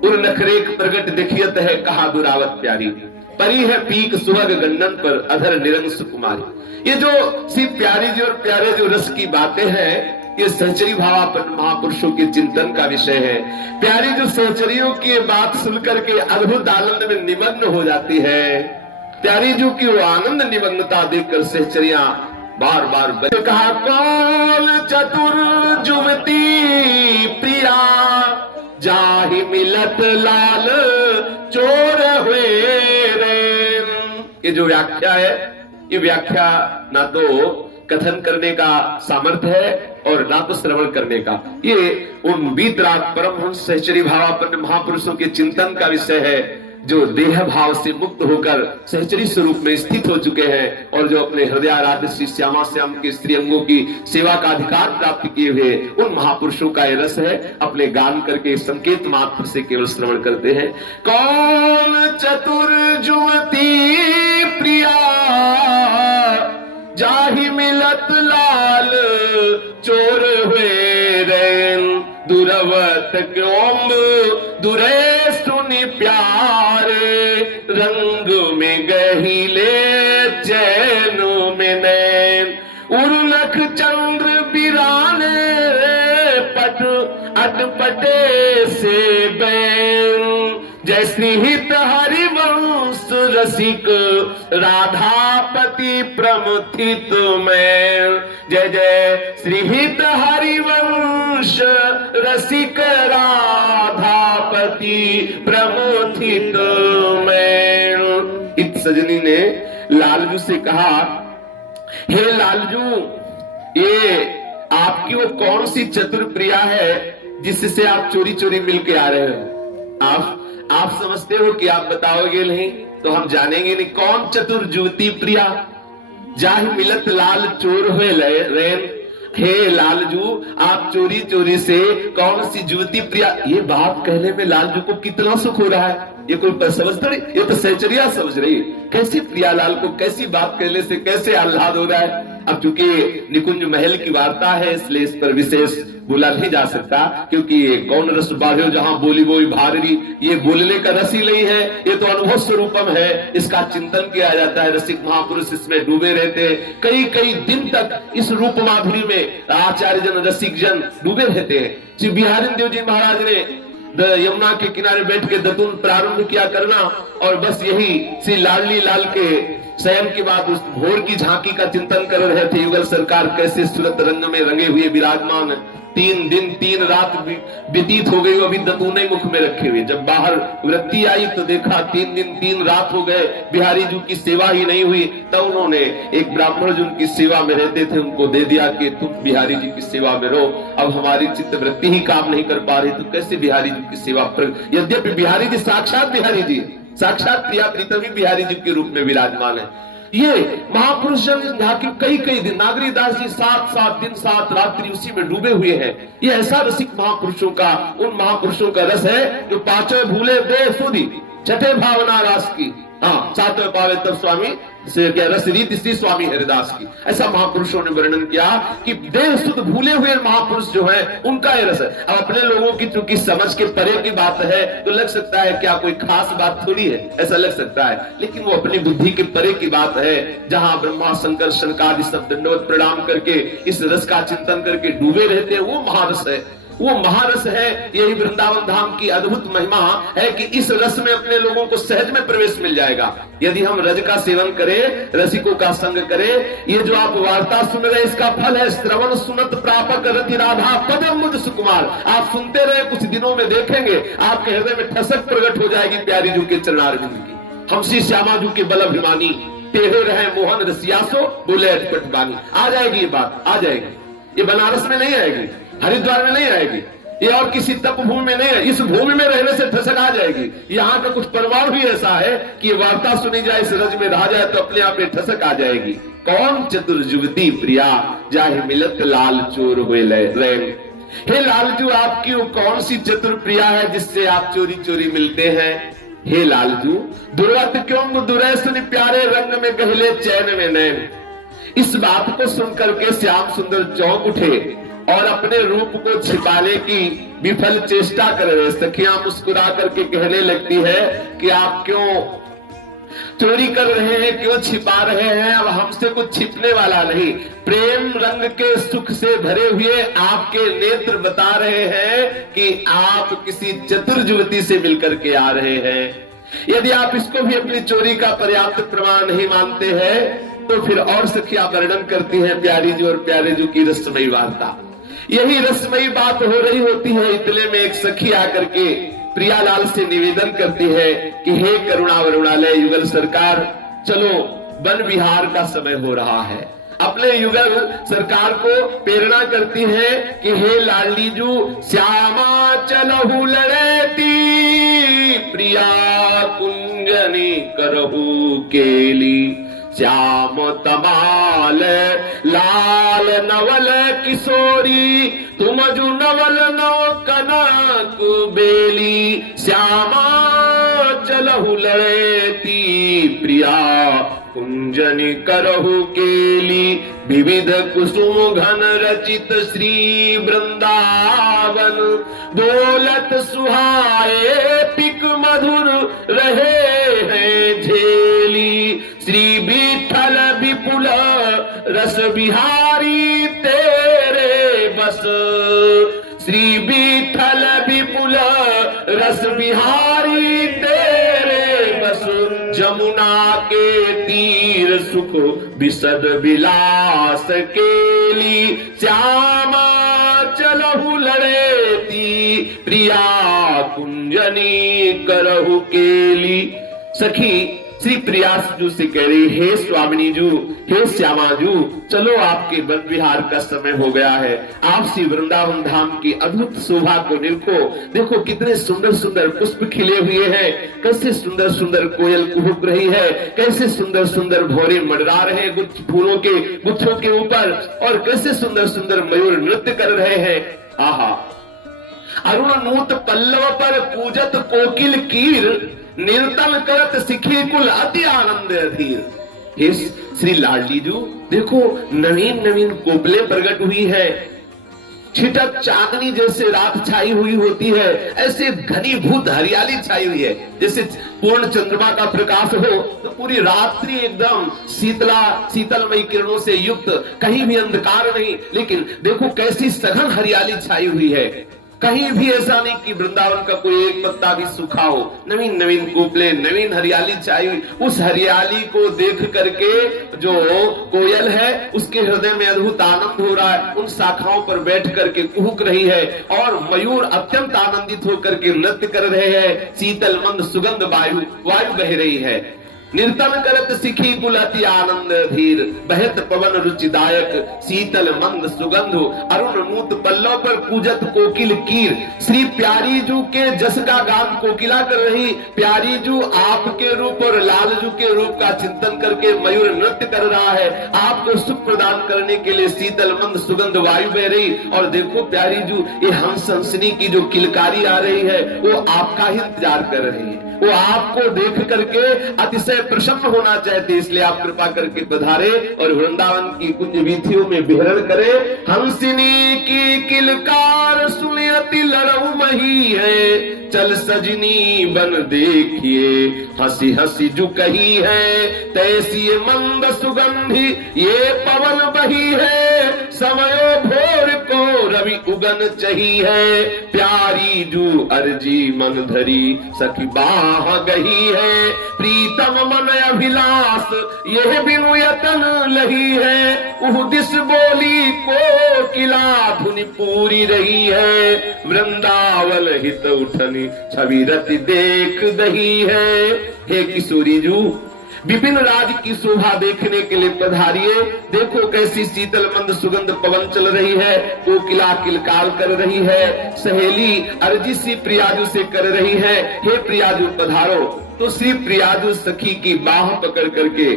उन नखरेख प्रगट देखियत है कहा दुरावत प्यारी, परी है पीक सुहाग गंडन पर अधर निरंग सुकुमारी। ये जो सी प्यारी जी और प्यारे जो रस की बातें हैं, ये सहचरी भावापन्न महापुरुषों के चिंतन का विषय है। प्यारी जो सहचरियों की बात सुनकर के अद्भुत आनंद में निमग्न हो जाती है, प्यारी जो की वो आनंद निमग्नता देखकर सहचरिया बार बार कहा, कौन चतुर जुवती प्रिया जाहि मिलत लाल चोर हुए रे। ये जो व्याख्या है, ये व्याख्या ना तो कथन करने का सामर्थ्य है और ना तो श्रवण करने का। ये उन बीतराग परमहंस सहचरी भावापन्न महापुरुषों के चिंतन का विषय है, जो देह भाव से मुक्त होकर सहचरी स्वरूप में स्थित हो चुके हैं और जो अपने हृदय आराध्य श्री श्यामा श्याम के स्त्री अंगों की सेवा का अधिकार प्राप्त किए हुए उन महापुरुषों का ये रस है। अपने गान करके संकेत मात्र से केवल श्रवण करते हैं। कौन चतुर जुवती प्रिया जाहि मिलत लाल चोर हुए रैन, दुरवत क्यों दुरे सुनि प्यारे, रंग में गहिले चैन में नैन, उर्नख चंद्र बिराने पट अटपटे से बैन, जय श्रीहित हरिवंश रसिक राधापति प्रमुथित में, जय जय श्रीहित हरिवंश रसिक राधापति प्रमुथित में। इत सजनी ने लालजू से कहा, हे लालजू, ये आपकी वो कौन सी चतुर प्रिया है जिससे आप चोरी चोरी मिलके आ रहे हो? आप समझते हो कि आप बताओगे नहीं तो हम जानेंगे नहीं। कौन चतुर जुवती प्रिया जाहि मिलत लाल चोर हुए रैन। हे लालजू, आप चोरी चोरी से कौन सी जुवती प्रिया, ये बात कहने में लालजू को कितना सुख हो रहा है। ये कोई समझ थोड़ी, ये तो सैचरिया समझ रही है। कैसी प्रियालाल को कैसी बात कहने से कैसे आह्लाद हो रहा है। अब चूंकि निकुंज महल की वार्ता है इसलिए इस पर विशेष बोला नहीं जा सकता, क्योंकि ये कौन रस बाढ़ो जहां बोली बोई भारी, ये बोलने का रस ही नहीं है, ये तो अनुभव स्वरूपम है। इसका चिंतन किया जाता है, रसिक महापुरुष इसमें डूबे रहते हैं। कई कई दिन तक इस रूप माधुरी में आचार्य जन रसिक जन डूबे रहते हैं। श्री बिहारी देव जी महाराज ने यमुना के किनारे बैठ के दतुन प्रारंभ किया करना, और बस यही श्री लाडली लाल के शयन के बाद उस भोर की झांकी का चिंतन कर रहे थे। युगल सरकार कैसे सूरत रंग में रंगे हुए विराजमान, 3 दिन 3 रात व्यतीत हो गई, अभी दतूने मुख में रखे हुए। जब बाहर वृत्ति आई तो देखा 3 दिन 3 रात हो गए, बिहारी जी की सेवा ही नहीं हुई। तब उन्होंने एक ब्राह्मण जो उनकी सेवा में रहते थे उनको दे दिया कि तुम बिहारी जी की सेवा में रहो। अब हमारी चित्त वृत्ति ही काम नहीं कर पा रही तो कैसे बिहारी जी की सेवा। यद्यपि बिहारी जी साक्षात बिहारी जी, साक्षात प्रिया प्रीतम ही बिहारी जी के रूप में विराजमान है। ये महापुरुष जन कई कई दिन नागरीदास जी 7 दिन 7 रात्रि उसी में डूबे हुए हैं। ये ऐसा रसिक महापुरुषों का, उन महापुरुषों का रस है जो 5वें भूले दे सुधी, 6ठे भावना रास की, हाँ 7वें पावे तब स्वामी से क्या रस रीति श्री स्वामी हरिदास की। ऐसा महापुरुषों ने वर्णन किया कि देह सुध भूले हुए महापुरुष जो है उनका ये रस है। अब अपने लोगों की चूंकि समझ के परे की बात है तो लग सकता है क्या कोई खास बात थोड़ी है, ऐसा लग सकता है, लेकिन वो अपनी बुद्धि के परे की बात है। जहां ब्रह्मा शंकर शनकादि सब दंडवत प्रणाम करके इस रस का चिंतन करके डूबे रहते हैं, वो महारस है, वो महारस है। यही वृंदावन धाम की अद्भुत महिमा है कि इस रस में अपने लोगों को सहज में प्रवेश मिल जाएगा यदि हम रज का सेवन करें, रसिकों का संग करें। ये जो आप वार्ता सुन रहे हैं इसका फल है श्रवण सुनत प्रापक रति राधा पदम मुझ सुकुमार। आप सुनते रहे, कुछ दिनों में देखेंगे आपके हृदय में ठसक प्रकट हो जाएगी प्यारी जू के चरणारविंद की। हम श्री श्यामा जू के बल अभिमानी, टेढ़े रहे मोहन रसियासो बोले अटपट बानी। आ जाएगी ये बात, आ जाएगी। ये बनारस में नहीं आएगी, हरिद्वार में नहीं आएगी, ये और किसी तप भूमि में नहीं है। इस भूमि में रहने से ठसक आ जाएगी। यहाँ का कुछ परमाणु भी ऐसा है कि ये वार्ता सुनी जाए, इस रज में रहा जाए तो अपने आप ये ठसक आ जाएगी। कौन चतुर जुगती प्रिया जाहि मिलत लाल चोर हुए रैन। हे लालजू, आपकी वो कौन सी चतुर प्रिया है जिससे आप चोरी चोरी मिलते हैं। हे लालजू, दुर्वत क्यों दुरै सुनि प्यारे रंग में गहले चैन में नैन। इस बात को सुनकर के श्याम सुंदर चौंक उठे और अपने रूप को छिपाने की विफल चेष्टा कर रहे। सखियां मुस्कुरा करके कहने लगती है कि आप क्यों चोरी कर रहे हैं, क्यों छिपा रहे हैं। अब हमसे कुछ छिपने वाला नहीं। प्रेम रंग के सुख से भरे हुए आपके नेत्र बता रहे हैं कि आप किसी चतुर युवती से मिलकर के आ रहे हैं। यदि आप इसको भी अपनी चोरी का पर्याप्त प्रमाण नहीं मानते हैं तो फिर और सखियां वर्णन करती हैं प्यारी जी और प्यारे जी की रसमयी वार्ता। यही रसमयी बात हो रही होती है, इतने में एक सखी आकर के प्रियालाल से निवेदन करती है कि हे करुणा वरुणालय युगल सरकार, चलो वन विहार का समय हो रहा है। अपने युगल सरकार को प्रेरणा करती है कि हे लाडलीजू, श्यामा चलहु लड़ेती प्रिया कुंजनी करहु केली। श्याम तमाल लाल नवल किशोरी, तुम जु नवल नव कनक बेली। श्यामा चलहु लड़ेती प्रिया कुंजनी करहु केली। विविध कुसुम घन रचित श्री वृंदावन, बोलत सुहाए पिक मधुर रहे हैं झेली। श्री विठल विपुल रस बिहारी तेरे बस, श्री विठल विपुल रस बिहारी तेरे बस। जमुना के तीर सुख विशद विलास केली, श्यामा चलहु लड़ेती प्रिया कुंजनी करहु केली। सखी श्री प्रियाजू से कह रही, हे स्वामिनी जू, हे श्यामा जू, चलो आपके वन विहार का समय हो गया है। आप श्री वृंदावन धाम की अद्भुत शोभा को देखो। देखो कितने सुंदर सुंदर पुष्प खिले हुए हैं, कैसे सुंदर सुंदर कोयल कुहुक रही है, कैसे सुंदर सुंदर भौरे मंडरा रहे फूलों के गुच्छों के ऊपर, और कैसे सुंदर सुंदर मयूर नृत्य कर रहे हैं। आहा, अरुण नूत पल्लव पर पूजत कोकिल कीर, निर्तल करत सिखी कुल अति आनंद अधीर। हे श्री लाडली जू, देखो नवीन नवीन कोपले प्रकट हुई है, छिटक चांदनी जैसे रात छाई हुई होती है, ऐसे घनीभूत हरियाली छाई हुई है। जैसे पूर्ण चंद्रमा का प्रकाश हो तो पूरी रात्रि एकदम शीतलमयी किरणों से युक्त, कहीं भी अंधकार नहीं। लेकिन देखो कैसी सघन हरियाली छाई हुई है, कहीं भी ऐसा नहीं कि वृंदावन का कोई एक पत्ता भी सूखा हो। नवीन नवीन कोपले, नवीन हरियाली छाई हुई। उस हरियाली को देख करके जो कोयल है उसके हृदय में अद्भुत आनंद हो रहा है, उन शाखाओं पर बैठ करके कुहुक रही है, और मयूर अत्यंत आनंदित होकर के नृत्य कर रहे हैं। शीतल मंद सुगंध वायु बह रही है। निर्तन करत सिखी कुल अति आनंद धीर, बहत पवन रुचिदायक शीतल मंद सुगंध। अरुण नूत पल्लव पर पूजत कोकिल कीर, श्री प्यारी जू के जस का गान कोकिला कर रही। प्यारी जू आपके रूप और लाल जू के रूप का चिंतन करके मयूर नृत्य कर रहा है। आपको सुख प्रदान करने के लिए शीतल मंद सुगंध वायु बह रही। और देखो प्यारी जू, ये हंस हंसनी की जो किलकारी आ रही है वो आपका ही इंतजार कर रही है। वो आपको देख करके अतिशय प्रसन्न होना चाहते, इसलिए आप कृपा करके पधारे और वृंदावन की कुंज वीथियों में विहरण करें। हंसिनी की किलकार सुने अति लड़ऊ मही है, चल सजनी बन देखिए हंसी हंसी जो कही है। तैसी मंद सुगंधी ये पवन बही है, समयो भोर को रवि उगन चही है। प्यारी जू अर्जी मन धरी सखी बाह गही है, प्रीतम मन अभिलाष यह बिनु यतन लही है। उह दिस बोली को किला धुनि पूरी रही है, वृंदावन हित उठनी छवि रति देख दही है। हे किशोरी जू, विपिन राज की शोभा देखने के लिए पधारिए। देखो कैसी शीतल मंद सुगंध पवन चल रही है, कोकिला किलकार कर रही है, सहेली अर्जी सी प्रियाजू से कर रही है। हे प्रियाजू पधारो। तो श्री प्रियाजू सखी की बाह पकड़ करके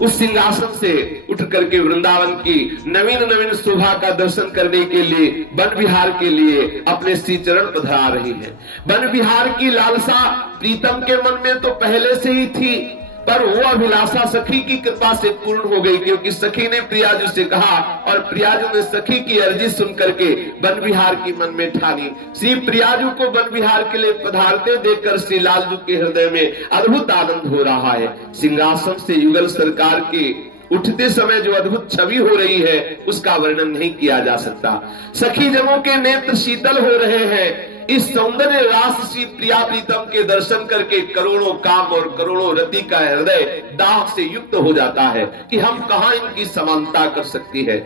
उस सिंहासन से उठ करके वृंदावन की नवीन नवीन शोभा का दर्शन करने के लिए वन विहार के लिए अपने श्री चरण पधरा रही है। वन विहार की लालसा प्रीतम के मन में तो पहले से ही थी, पर वो अभिलाषा सखी की कृपा से पूर्ण हो गई, क्योंकि सखी ने प्रियाजू से कहा और प्रियाजू ने सखी की अर्जी सुन करके वन विहार की मन में ठानी। श्री प्रियाजू को वन विहार के लिए पधारते देखकर श्री लालजू के हृदय में अद्भुत आनंद हो रहा है। सिंहासन से युगल सरकार के उठते समय जो अद्भुत छवि हो रही है उसका वर्णन नहीं किया जा सकता। सखी जनों के नेत्र शीतल हो रहे हैं। इस सौंदर्य रास श्री प्रिया प्रीतम के दर्शन करके करोड़ों काम और करोड़ों रति का हृदय दाह से युक्त हो जाता है कि हम कहां इनकी समानता कर सकती है।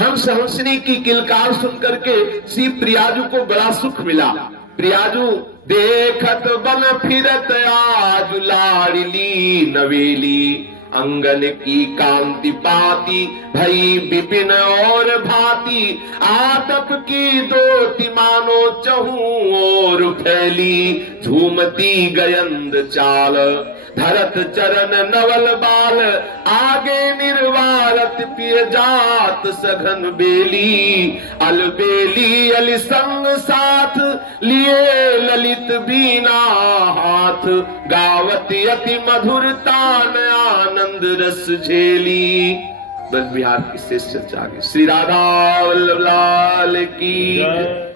हंस हंसनी की किलकार सुन करके श्री प्रियाजू को बड़ा सुख मिला। प्रियाजू देखत बन फिरत आज लाडली नवेली, अंगन की कांति पाती भई विपिन और भांति। आतप की दोति मानो चहु और फैली, झूमती गयंद चाल धरत चरण नवल बाल। आगे निर्वारत पिय जात सघन बेली, अलबेली अल संग साथ लिए ललित बीना हाथ। गावत अति मधुर तान आनंद रस झेली। वन विहार की शेष चर्चा आगे। श्री राधा वल्लभ लाल की।